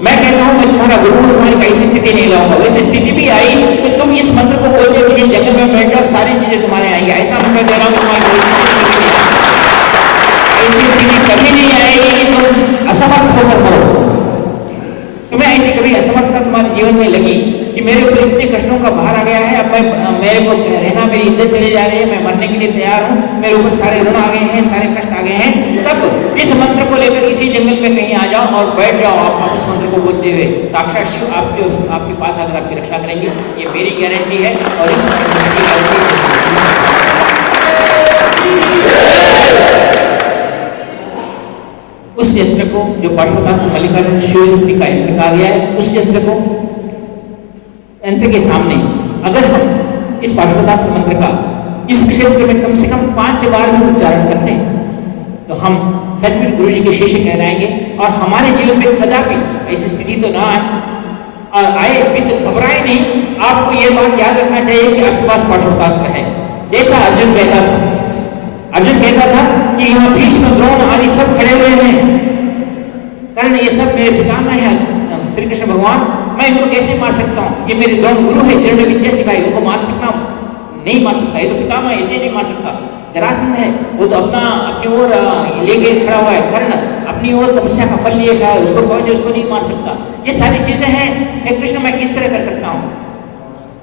मैं कहता हूं मैं तुम्हारा गुरु हूं, तुम्हारी कैसी स्थिति नहीं लाऊंगा। वैसी स्थिति भी आई तो तुम इस मंत्र को बोलते किसी जंगल में बैठ जाओ, सारी चीजें तुम्हारे आएंगी। ऐसा मंत्र दे रहा हूं तुम्हारी ऐसी स्थिति कभी नहीं आएगी कि तुम असमर्थ होकर मरो। तुम्हें ऐसी कभी असमर्थता तुम्हारे जीवन में लगी कि मेरे ऊपर इतने कष्टों का भार आ गया है, अब मेरे को रहना, मेरी इज्जत चली जा रही है, मैं मरने के लिए तैयार हूँ, मेरे ऊपर सारे ऋण आ गए हैं, सारे कष्ट आ गए हैं, तब इस मंत्र को लेकर इसी जंगल में कहीं आ जाओ और बैठ जाओ आप इस मंत्र को बोलते हुए। साक्षात शिव आपके पास आकर आपकी रक्षा करेंगे, ये मेरी गारंटी है। और इस उस यंत्र को जो पाशुपतास्त्र मल्लिकार्जुन शिव शक्ति का यंत्र कहा गया है, उस यंत्र के सामने अगर हम इस पाशुपतास्त्र मंत्र का इस क्षेत्र में कम से कम 5 बार भी उच्चारण करते हैं तो हम सचमुच गुरु जी के शिष्य कहलाएंगे और हमारे जीवन में कदापि ऐसी स्थिति तो ना आए, और आए भी तो घबराए नहीं। आपको यह बात याद रखना चाहिए कि आपके पास पाशुपतास्त्र है। जैसा अर्जुन कहता था कि यहाँ भीष्म द्रोण आदि सब खड़े हुए हैं, कारण ये सब मेरे पितामह है श्री कृष्ण भगवान, मैं इनको कैसे मार सकता हूँ? ये मेरे द्रोण गुरु है, जिन्होंने विद्या सिखाई, उनको मार सकता हूँ? नहीं मार सकता। ये तो पितामह ऐसे नहीं मार सकता। जरासंध है, वो तो अपनी ओर लेके खड़ा हुआ है, कर्ण अपनी ओर तपस्या का फल लिए खड़ा है, उसको कैसे उसको नहीं मार सकता? ये सारी चीजें हैं, हे कृष्ण मैं किस तरह कर सकता हूँ?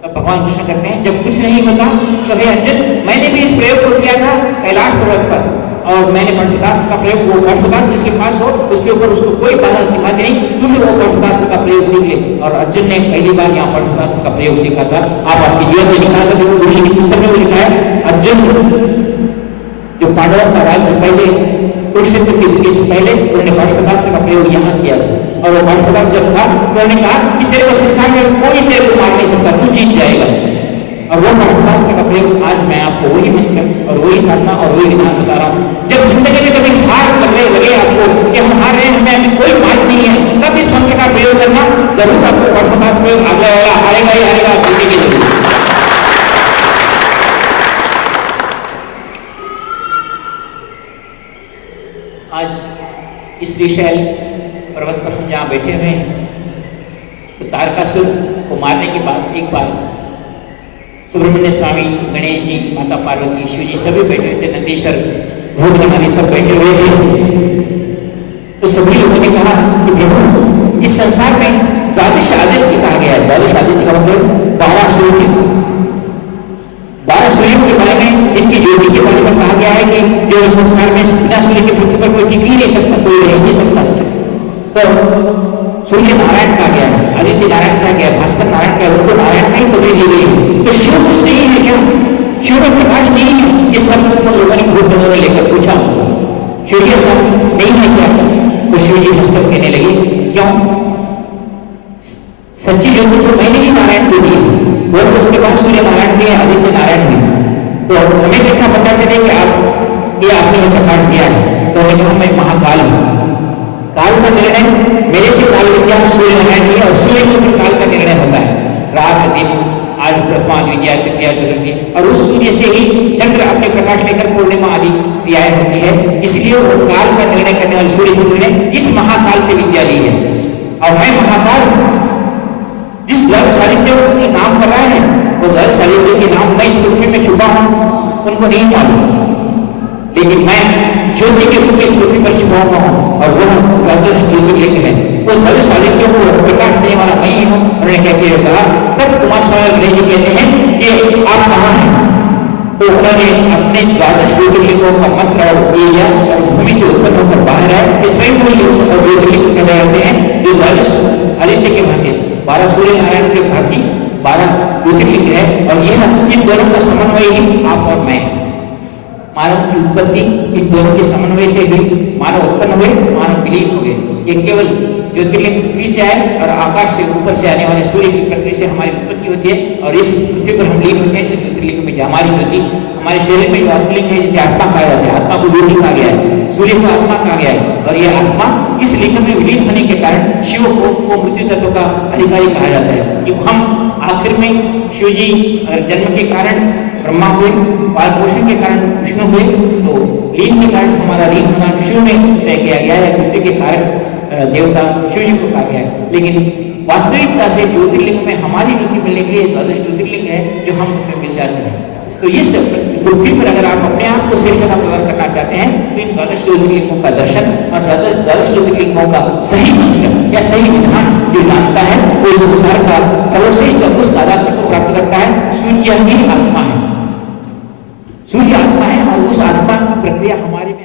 तब भगवान कृष्ण कहते हैं जब कुछ नहीं होता तो हे अर्जुन, मैंने भी इस प्रयोग को किया था कैलाश पर्वत पर। और मैंने पाशुपतास्त्र का प्रयोग, वो पाशुपतास्त्र जिसके पास हो उसके ऊपर उसको कोई बाधा सिखाती नहीं, तुम भी वो पाशुपतास्त्र का प्रयोग सीख ले। और अर्जुन ने पहली बार यहाँ पाशुपतास्त्र का प्रयोग सीखा था। आप आपके जीवन में निकाल कर देखो, गुरु जी की पुस्तक में वो लिखा है, अर्जुन जो पांडवों का राज्य पहले कुरुक्षेत्र के युद्ध से पहले उन्होंने पाशुपतास्त्र का प्रयोग यहाँ किया था। और वो पाशुपतास्त्र जब था तो उन्होंने कहा कि तेरे को संसार में कोई तेरे को मार नहीं सकता, तू जीत जाएगा। और वो पाशुपतास्त्र का प्रयोग आज मैं आपको वही मंत्र और वही साधना और वही विधान बता रहा हूँ। जब जिंदगी में कभी हार लगे आपको कि हम हार रहे हैं, हमें कोई मार्ग नहीं है, तब इस मंत्र का प्रयोग करना जरूर आपको पाशुपतास्त्र प्रयोग आगे वाला हारेगा ही हारेगा, आप जीतेंगे जरूर। आज इस श्रीशैल पर्वत पर हम जहाँ बैठे हुए हैं तो तारकासुर को मारने के बाद एक बार सुब्रमण्य स्वामी, गणेश जी, माता पार्वती, शिव जी सभी बैठे हुए थे, नंदीश्वर, भूतगणादि सब बैठे हुए थे। तो सभी लोगों ने कहा कि प्रभु इस संसार में द्वादश आदित्य कहा गया है। द्वादश आदित्य का मतलब 12 सूर्य, 12 सूर्यों के बारे में, जिनकी ज्योति के बारे में कहा गया है कि जो इस संसार में बिना सूर्य के पृथ्वी पर कोई टिक ही नहीं सकता, कोई रह नहीं सकता। तो सूर्य नारायण कहा गया है, आदित्य नारायण कहा गया है, भास्कर नारायण कहा है, उनको नारायण का ही तो दी गई है। तो शिव कुछ नहीं है क्या? शिव में प्रकाश नहीं है? ये सब लोगों ने भूत बनों ने लेकर पूछा, शिव जी ऐसा नहीं है क्या? तो शिव जी हंसकर कहने लगे, क्यों? सच्ची ज्योति तो मैंने ही नारायण को दी है, वो तो उसके बाद सूर्य नारायण हुए, आदित्य नारायण हुए। तो हमें कैसा पता चले कि आपने ये प्रकाश दिया है? तो उन्होंने कहा मैं महाकाल हूँ। काल का निर्णय मेरे से काल विद्या सूर्य नारायण है, और सूर्य के ऊपर काल का निर्णय होता है। रात दिन, आज प्रथमा द्वितीया तृतीया चतुर्थी, और उस सूर्य से ही चंद्र अपने प्रकाश लेकर पूर्णिमा आदि क्रियाएं होती है। इसलिए वो काल का निर्णय करने वाले सूर्य चंद्र ने इस महाकाल से विद्या ली है। और मैं महाकाल जिस दल साहित्य के नाम कर रहा है, वो दल साहित्य के नाम मैं इस पृथ्वी में छुपा हूं, उनको नहीं मालूम, लेकिन मैं ज्योति के रूप में इस पृथ्वी पर छुपा हुआ हूं, और वह द्वादश ज्योतिर्लिंग है। उस दल साहित्य को प्रकाश देने वाला मैं ही हूं। उन्होंने कहते हुए कहा, तब कुमार स्वामी गणेश जी कहते हैं कि आप कहाँ हैं? तो उन्होंने अपने द्वादश ज्योतिर्लिंगों का मंत्र और लिया और भूमि से उत्पन्न होकर बाहर आए। इस स्वयं और ज्योतिर्लिंग कह रहे होते हैं जो द्वादश आदित्य के भांति 12 सूर्य नारायण के भांति 12 ज्योतिर्लिंग है। और यह इन दोनों का समन्वय ही आप और मैं है। मानव की उत्पत्ति इन दोनों के समन्वय से हुई, मानव उत्पन्न हुए, मानव विलीन हो गए। ये केवल ज्योतिर्लिंग पृथ्वी से आए और आकाश से ऊपर से आने वाले सूर्य की प्रक्रिया से हमारी उत्पत्ति होती है, और इस पृथ्वी पर हम लीन होते हैं तो ज्योतिर्लिंग में हमारी ज्योति, हमारे शरीर में जो आत्मलिंग है जिसे आत्मा कहा जाता है, आत्मा को ज्योति कहा गया है, सूर्य को आत्मा कहा गया है। और यह आत्मा इस लिंग में विलीन होने के कारण शिव को मृत्यु तत्व का अधिकारी कहा जाता है। कि हम आखिर में शिव जी अगर जन्म के कारण ब्रह्मा हुए, पाल पोषण के कारण विष्णु हुए, तो लीन के कारण हमारा लीन होना शिव में तय किया गया है। मृत्यु के कारण देवता शिव जी को कहा गया है। लेकिन वास्तविकता से ज्योतिर्लिंग में हमारी ज्योति मिलने के लिए द्वादश ज्योतिर्लिंग है जो हम मिल जाते हैं। तो इस पृथ्वी पर अगर आप अपने आप को श्रेष्ठता प्रदान करना चाहते हैं तो इन द्वादश ज्योतिर्लिंगों का दर्शन और द्वादश ज्योतिर्लिंगों का सही मंत्र या सही विधान जो जानता है वो इस संसार का सर्वश्रेष्ठ उस आध्यात्म को प्राप्त करता है। सूर्य ही आत्मा है, सूर्य आत्मा है, और उस आत्मा की प्रक्रिया हमारे में